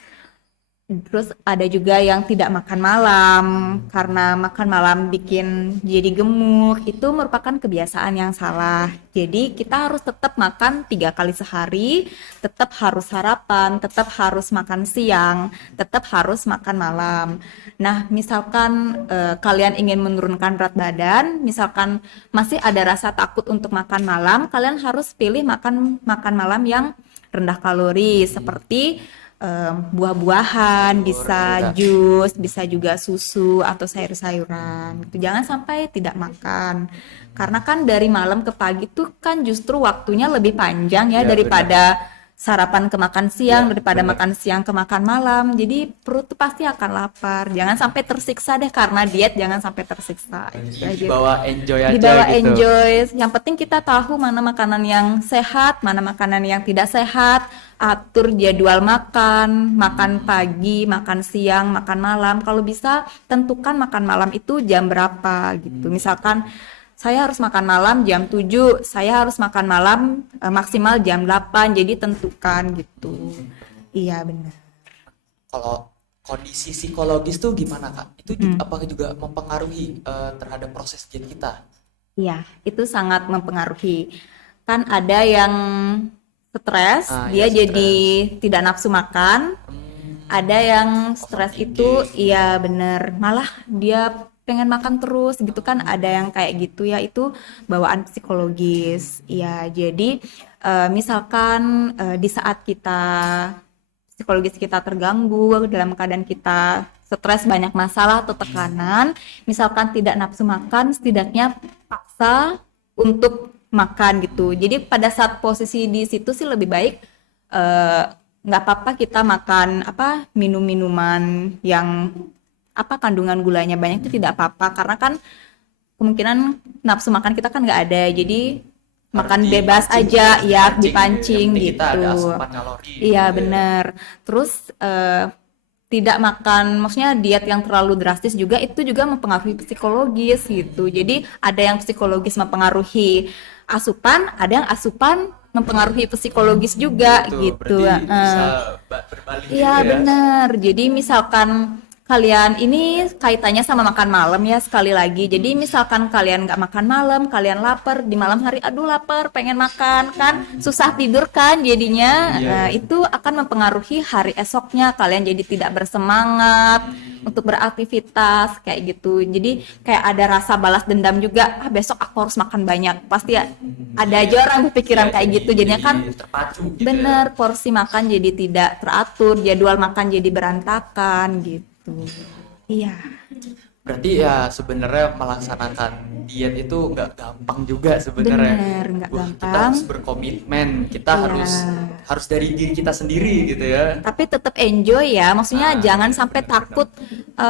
Terus ada juga yang tidak makan malam karena makan malam bikin jadi gemuk. Itu merupakan kebiasaan yang salah. Jadi kita harus tetap makan 3 kali sehari, tetap harus sarapan, tetap harus makan siang, tetap harus makan malam. Nah, misalkan kalian ingin menurunkan berat badan, misalkan masih ada rasa takut untuk makan malam, kalian harus pilih makan malam yang rendah kalori seperti buah-buahan, bisa Kak. jus, bisa juga susu atau sayur-sayuran. Gitu. Jangan sampai tidak makan. Karena kan dari malam ke pagi tuh kan justru waktunya lebih panjang ya Ya, daripada sarapan ke makan siang, Ya, daripada benar. makan siang ke makan malam. Jadi perut tuh pasti akan lapar. Jangan sampai tersiksa deh karena diet, jangan sampai tersiksa. Itu aja. Dibawa enjoy aja Dibawa gitu. enjoy. Yang penting kita tahu mana makanan yang sehat, mana makanan yang tidak sehat. Atur jadwal makan, makan pagi, makan siang, makan malam. Kalau bisa tentukan makan malam itu jam berapa gitu. Misalkan saya harus makan malam jam 7, saya harus makan malam maksimal jam 8. Jadi tentukan gitu. Iya benar. Kalau kondisi psikologis tuh gimana Kak? Itu Hmm. apakah juga mempengaruhi terhadap proses diet kita? Iya, itu sangat mempengaruhi. Kan ada yang stres, Ah, dia ya jadi stres. tidak nafsu makan. Ada yang stres itu, Overthinking. iya bener, malah dia pengen makan terus gitu kan. Ada yang kayak gitu ya, itu bawaan psikologis. Iya, jadi misalkan di saat kita psikologis kita terganggu, dalam keadaan kita stres, banyak masalah atau tekanan, misalkan tidak nafsu makan, setidaknya paksa untuk makan gitu. Jadi pada saat posisi di situ sih lebih baik eh, nggak apa-apa kita makan apa minum-minuman yang apa kandungan gulanya banyak itu tidak apa-apa karena kan kemungkinan nafsu makan kita kan nggak ada. Jadi makan Harus bebas dipancing, aja harus ya, dipancing gitu ya. Yang dipancing penting kita ada gitu. asupan kalori Iya gitu ya. benar. Terus tidak makan, maksudnya diet yang terlalu drastis juga itu juga mempengaruhi psikologis gitu. Jadi ada yang psikologis mempengaruhi asupan, ada yang asupan mempengaruhi psikologis juga gitu. Berarti bisa berbalik gitu Iya ya. benar. Jadi misalkan kalian ini kaitannya sama makan malam ya sekali lagi. Jadi misalkan kalian nggak makan malam, kalian lapar di malam hari, aduh lapar, pengen makan kan, susah tidur kan jadinya. Iya. Nah, itu akan mempengaruhi hari esoknya. Kalian jadi tidak bersemangat untuk beraktivitas kayak gitu. Jadi kayak ada rasa balas dendam juga. Ah, besok aku harus makan banyak. Pasti ya, ada aja orang berpikiran Iya, kayak gitu. Jadinya kan terpacu gitu ya. bener, porsi makan jadi tidak teratur, jadwal makan jadi berantakan gitu. Iya, Berarti ya sebenarnya melaksanakan diet itu nggak gampang juga sebenarnya. bener, nggak Wah, kita gampang. harus berkomitmen, kita Iya. harus dari diri kita sendiri gitu ya. Tapi tetap enjoy ya, maksudnya Ah, jangan sampai takut.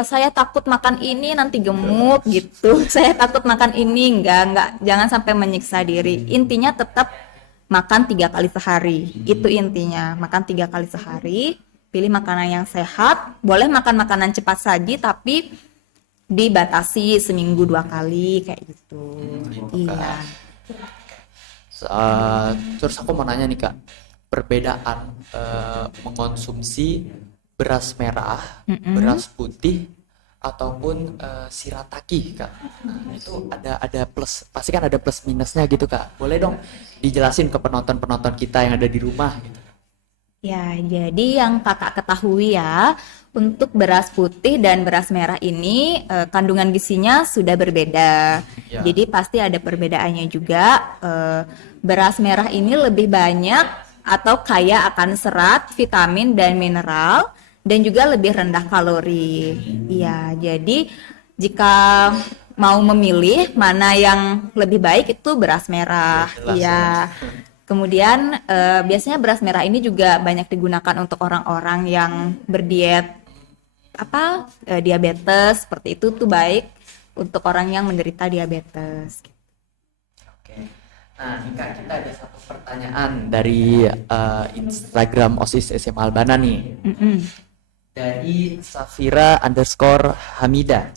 Saya takut makan ini nanti gemuk gitu. Saya takut makan ini, enggak, jangan sampai menyiksa diri. Intinya tetap makan 3 kali sehari. Itu intinya, makan 3 kali sehari. Pilih makanan yang sehat. Boleh makan makanan cepat saji, tapi dibatasi seminggu 2 kali kayak gitu. Gitu, Iya. Kak. Terus aku mau nanya nih Kak, perbedaan mengonsumsi beras merah, beras putih, ataupun shirataki Kak. Nah, itu ada plus, pasti kan ada plus minusnya gitu Kak. Boleh dong dijelasin ke penonton-penonton kita yang ada di rumah gitu. Ya, jadi yang kakak ketahui ya, untuk beras putih dan beras merah ini kandungan gizinya sudah berbeda. Ya. Jadi pasti ada perbedaannya juga. Beras merah ini lebih banyak atau kaya akan serat, vitamin dan mineral, dan juga lebih rendah kalori. Iya, jadi jika mau memilih mana yang lebih baik itu beras merah. Jelas, Iya. Kemudian biasanya beras merah ini juga banyak digunakan untuk orang-orang yang berdiet diabetes, seperti itu tuh baik untuk orang yang menderita diabetes. Oke. Nah, nih Kak, kita ada satu pertanyaan dari Instagram OSIS SMA Albana nih. Dari Safira_Hamida.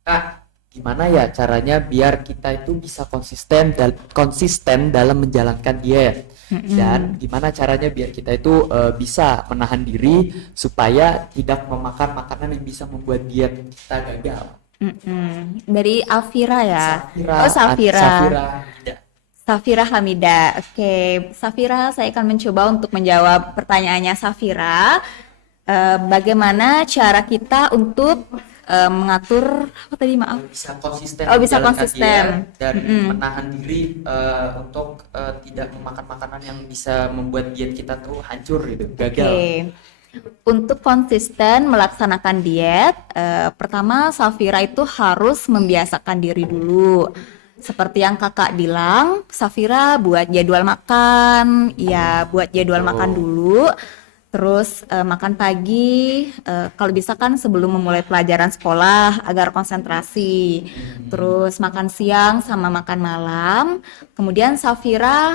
Kak, gimana ya caranya biar kita itu bisa konsisten dalam menjalankan diet? Dan gimana caranya biar kita itu bisa menahan diri supaya tidak memakan makanan yang bisa membuat diet kita gagal? Dari Alvira ya. Safira. Hamida. Safira Hamida. Oke, Safira, saya akan mencoba untuk menjawab pertanyaannya Safira. Bagaimana cara kita untuk mengatur apa tadi, maaf? Bisa konsisten Bisa menjalankan konsisten. diet dan menahan diri untuk tidak memakan makanan yang bisa membuat diet kita tuh hancur gitu, gagal. Oke. Untuk konsisten melaksanakan diet, pertama Safira itu harus membiasakan diri dulu. Seperti yang kakak bilang, Safira buat jadwal makan, ya buat jadwal makan dulu. Terus makan pagi, kalau bisa kan sebelum memulai pelajaran sekolah agar konsentrasi. Terus makan siang sama makan malam. Kemudian Safira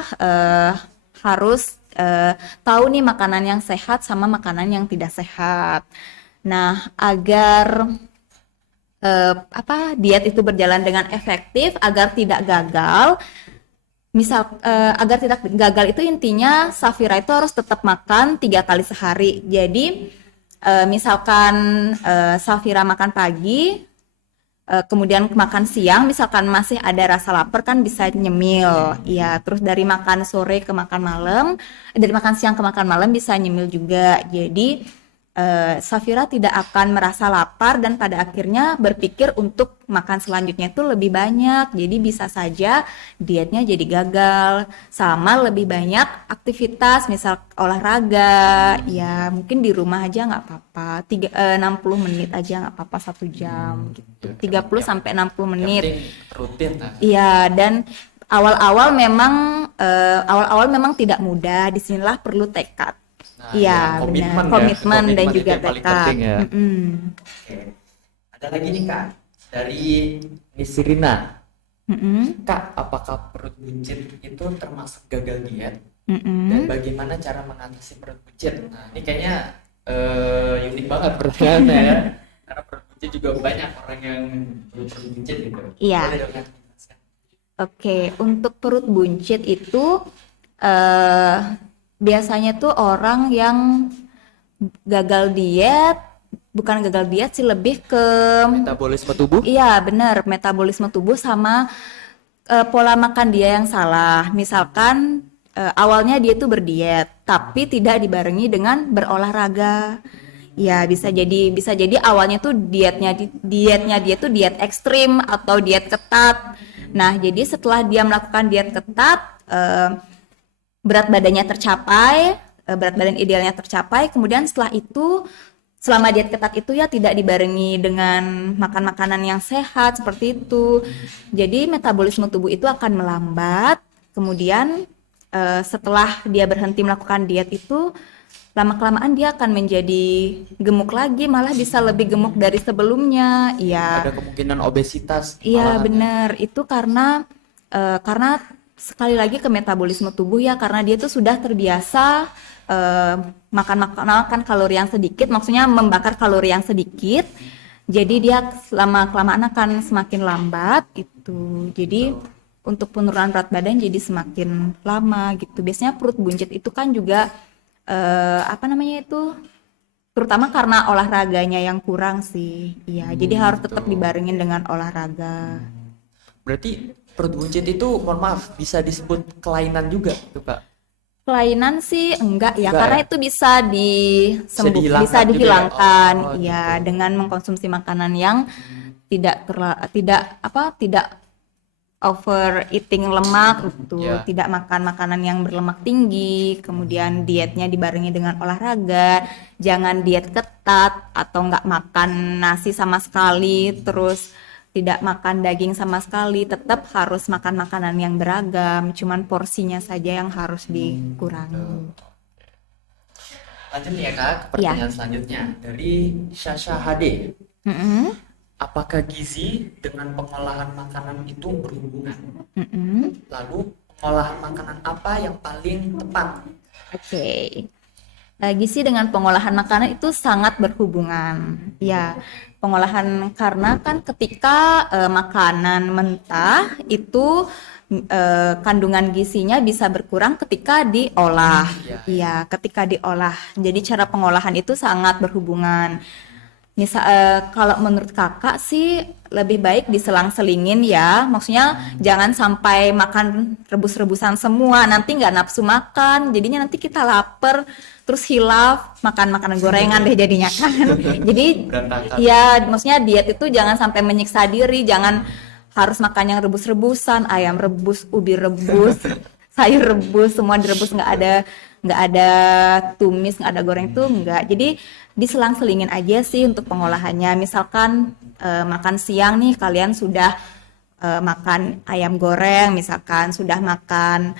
harus tahu nih makanan yang sehat sama makanan yang tidak sehat. Nah, agar diet itu berjalan dengan efektif, agar tidak gagal. Agar tidak gagal itu intinya Safira itu harus tetap makan 3 kali sehari. Jadi misalkan Safira makan pagi, kemudian makan siang, misalkan masih ada rasa lapar kan bisa nyemil. Ya, terus dari makan sore ke makan malam, dari makan siang ke makan malam bisa nyemil juga. Jadi Safira tidak akan merasa lapar dan pada akhirnya berpikir untuk makan selanjutnya itu lebih banyak. Jadi bisa saja dietnya jadi gagal. Sama lebih banyak aktivitas, misal olahraga, ya mungkin di rumah aja nggak apa-apa. 60 menit aja nggak apa-apa, 1 jam gitu. 30 sampai 60 menit. Yang penting rutin lah. Iya, dan awal-awal memang tidak mudah. Disinilah perlu tekad. Nah, Iya, benar. Komitmen dan itu juga yang paling tekad. penting ya. Oke. Ada lagi nih Kak, dari Nisirina. Kak, apakah perut buncit itu termasuk gagal diet? Dan bagaimana cara mengatasi perut buncit? Nah, ini kayaknya unik banget pertanyaannya ya. Karena perut buncit juga banyak orang yang perut buncit gitu. Iya. Boleh dong Kak dijelaskan? Oke, untuk perut buncit itu biasanya tuh orang yang gagal diet, bukan gagal diet sih, lebih ke Metabolisme tubuh? iya benar, metabolisme tubuh sama pola makan dia yang salah. Misalkan awalnya dia tuh berdiet, tapi tidak dibarengi dengan berolahraga. Ya bisa jadi awalnya tuh dietnya dia tuh diet ekstrim atau diet ketat. Nah, jadi setelah dia melakukan diet ketat, berat badannya tercapai, berat badan idealnya tercapai, kemudian setelah itu selama diet ketat itu ya tidak dibarengi dengan makan makanan yang sehat seperti itu. Jadi metabolisme tubuh itu akan melambat. Kemudian setelah dia berhenti melakukan diet itu, lama-kelamaan dia akan menjadi gemuk lagi, malah bisa lebih gemuk dari sebelumnya. Iya. Ada kemungkinan obesitas. Iya malahan ya. benar, itu karena sekali lagi ke metabolisme tubuh ya, karena dia tuh sudah terbiasa makan kalori yang sedikit, maksudnya membakar kalori yang sedikit. Jadi dia lama kelamaan akan semakin lambat itu. Jadi untuk penurunan berat badan jadi semakin lama gitu. Biasanya perut buncit itu kan juga apa namanya itu? Terutama karena olahraganya yang kurang sih. Iya, jadi harus tetap Betul. dibarengin dengan olahraga. Berarti perut buncit itu, mohon maaf, bisa disebut kelainan juga tuh Kak? Kelainan sih enggak ya, Enggak karena ya? itu bisa Dihilangkan bisa gitu ya? dihilangkan, Oh ya gitu. dengan mengkonsumsi makanan yang tidak overeating lemak itu, Ya. tidak makan makanan yang berlemak tinggi, kemudian dietnya dibarengi dengan olahraga, jangan diet ketat atau nggak makan nasi sama sekali, terus tidak makan daging sama sekali, tetap harus makan makanan yang beragam, cuman porsinya saja yang harus dikurangi. Lanjut nih ya Kak, ke Ya. pertanyaan selanjutnya dari Shasha HD. Mm-mm, Apakah gizi dengan pengolahan makanan itu berhubungan? mm-mm. Lalu pengolahan makanan apa yang paling tepat? Oke. Gizi dengan pengolahan makanan itu sangat berhubungan. Ya, pengolahan karena kan ketika makanan mentah itu kandungan gizinya bisa berkurang ketika diolah. Ya. Iya, ketika diolah. Jadi cara pengolahan itu sangat berhubungan. Kalau menurut kakak sih lebih baik diselang-selingin ya, maksudnya jangan sampai makan rebus-rebusan semua, nanti nggak nafsu makan, jadinya nanti kita lapar, terus hilaf, makan makanan gorengan deh jadinya kan. Jadi Berantakan. ya maksudnya diet itu jangan sampai menyiksa diri, jangan harus makan yang rebus-rebusan, ayam rebus, ubi rebus, sayur rebus, semua direbus, nggak ada tumis, nggak ada goreng tuh nggak. Jadi diselang-selingin aja sih untuk pengolahannya. Misalkan makan siang nih kalian sudah makan ayam goreng, misalkan sudah makan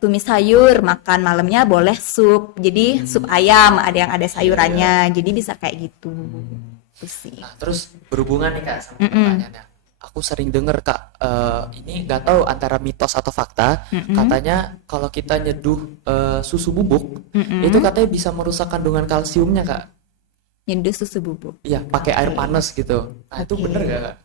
tumis sayur, makan malamnya boleh sup. Jadi sup ayam, ada yang ada sayurannya. Jadi bisa kayak gitu. Itu sih. Nah, terus berhubungan nih Kak sama pertanyaannya. Aku sering denger Kak, ini nggak tahu antara mitos atau fakta, katanya kalau kita nyeduh susu bubuk, itu katanya bisa merusak kandungan kalsiumnya Kak. Nyeduh susu bubuk. Iya, pakai air panas gitu. Nah, itu Oke. bener gak Kak?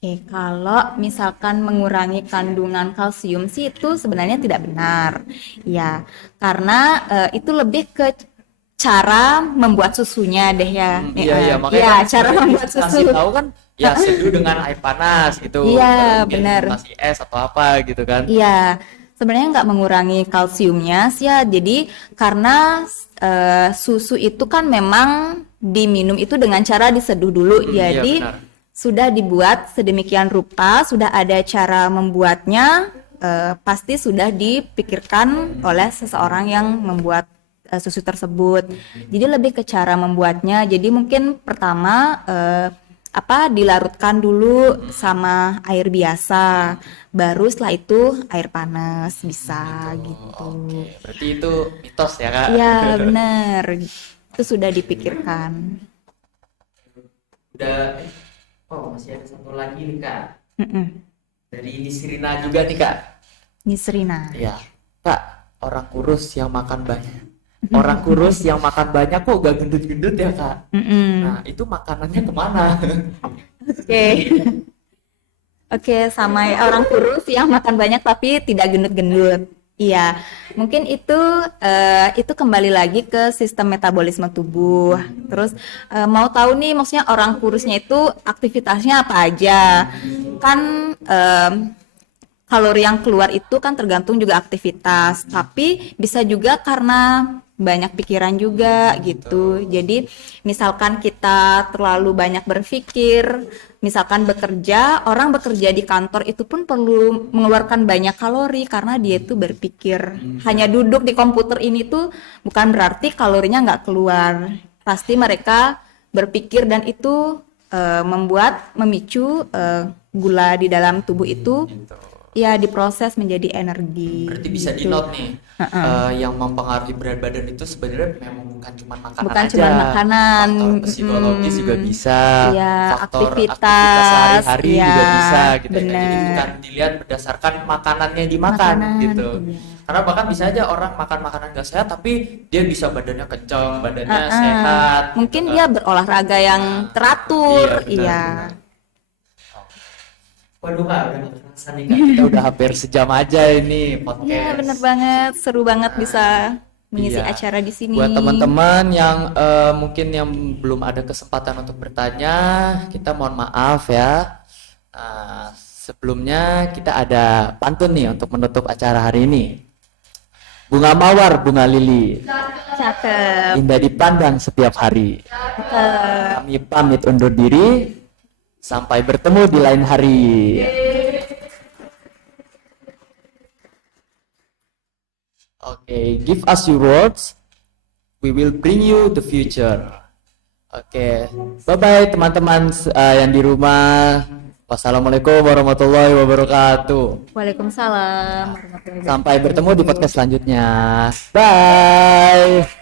Oke, kalau misalkan mengurangi kandungan kalsium sih itu sebenarnya tidak benar. Ya, karena itu lebih ke cara membuat susunya deh ya. Iya, iya, makanya Iya, kan cara sebenarnya membuat dikasih susu. tahu kan, ya seduh dengan air panas gitu. Iya, Baru mungkin benar. kasih es atau apa gitu kan. Iya, sebenarnya nggak mengurangi kalsiumnya sih ya. Jadi karena susu itu kan memang diminum itu dengan cara diseduh dulu. Iya, Jadi benar. sudah dibuat sedemikian rupa, sudah ada cara membuatnya, pasti sudah dipikirkan oleh seseorang yang membuat susu tersebut. Jadi lebih ke cara membuatnya. Jadi mungkin pertama dilarutkan dulu sama air biasa, baru setelah itu air panas bisa gitu. Oke, berarti itu mitos ya Kak? Iya benar, itu sudah dipikirkan. Udah, masih ada satu lagi nih Kak. Mm-mm. Dari Nisrina juga nih Kak. Nisrina. Iya, Kak, orang kurus yang makan banyak. Orang kurus yang makan banyak kok gak gendut-gendut ya Kak? Mm-mm. Nah, itu makanannya kemana? Oke. Oke, sama orang kurus yang makan banyak tapi tidak gendut-gendut. Iya, mungkin itu kembali lagi ke sistem metabolisme tubuh. Terus mau tahu nih, maksudnya orang kurusnya itu aktivitasnya apa aja? Kan kalori yang keluar itu kan tergantung juga aktivitas, tapi bisa juga karena banyak pikiran juga gitu. Jadi misalkan kita terlalu banyak berpikir, misalkan orang bekerja di kantor itu pun perlu mengeluarkan banyak kalori karena dia itu berpikir. Hanya duduk di komputer ini tuh bukan berarti kalorinya nggak keluar. Pasti mereka berpikir dan itu memicu gula di dalam tubuh itu ya diproses menjadi energi. Berarti bisa di gitu. note nih, yang mempengaruhi berat badan itu sebenarnya memang bukan cuma makanan Bukan aja, cuma makanan, faktor psikologis juga bisa, Iya, faktor aktivitas, sehari-hari iya, juga bisa gitu ya. Jadi bener. bukan dilihat berdasarkan makanannya dimakan Makanan, gitu. iya. Karena bahkan bisa aja orang makan makanan gak sehat tapi dia bisa badannya kencang, badannya Ah, ah. sehat. Mungkin gitu dia kan. berolahraga yang teratur. Iya, benar, Iya. benar. Waduh Kak, udah gak kerasa nih Kak. Kita udah hampir sejam aja ini podcast. Iya, benar banget. Seru banget bisa mengisi Iya. acara di sini. Buat teman-teman yang mungkin yang belum ada kesempatan untuk bertanya, kita mohon maaf ya. Sebelumnya kita ada pantun nih untuk menutup acara hari ini. Bunga mawar, bunga lili, Cakep. indah dipandang setiap hari. Cakep. Kami pamit undur diri, sampai bertemu di lain hari. Oke, give us your words, we will bring you the future. Oke, bye-bye teman-teman yang di rumah. Wassalamualaikum warahmatullahi wabarakatuh. Waalaikumsalam warahmatullahi wabarakatuh. Sampai bertemu di podcast selanjutnya. Bye.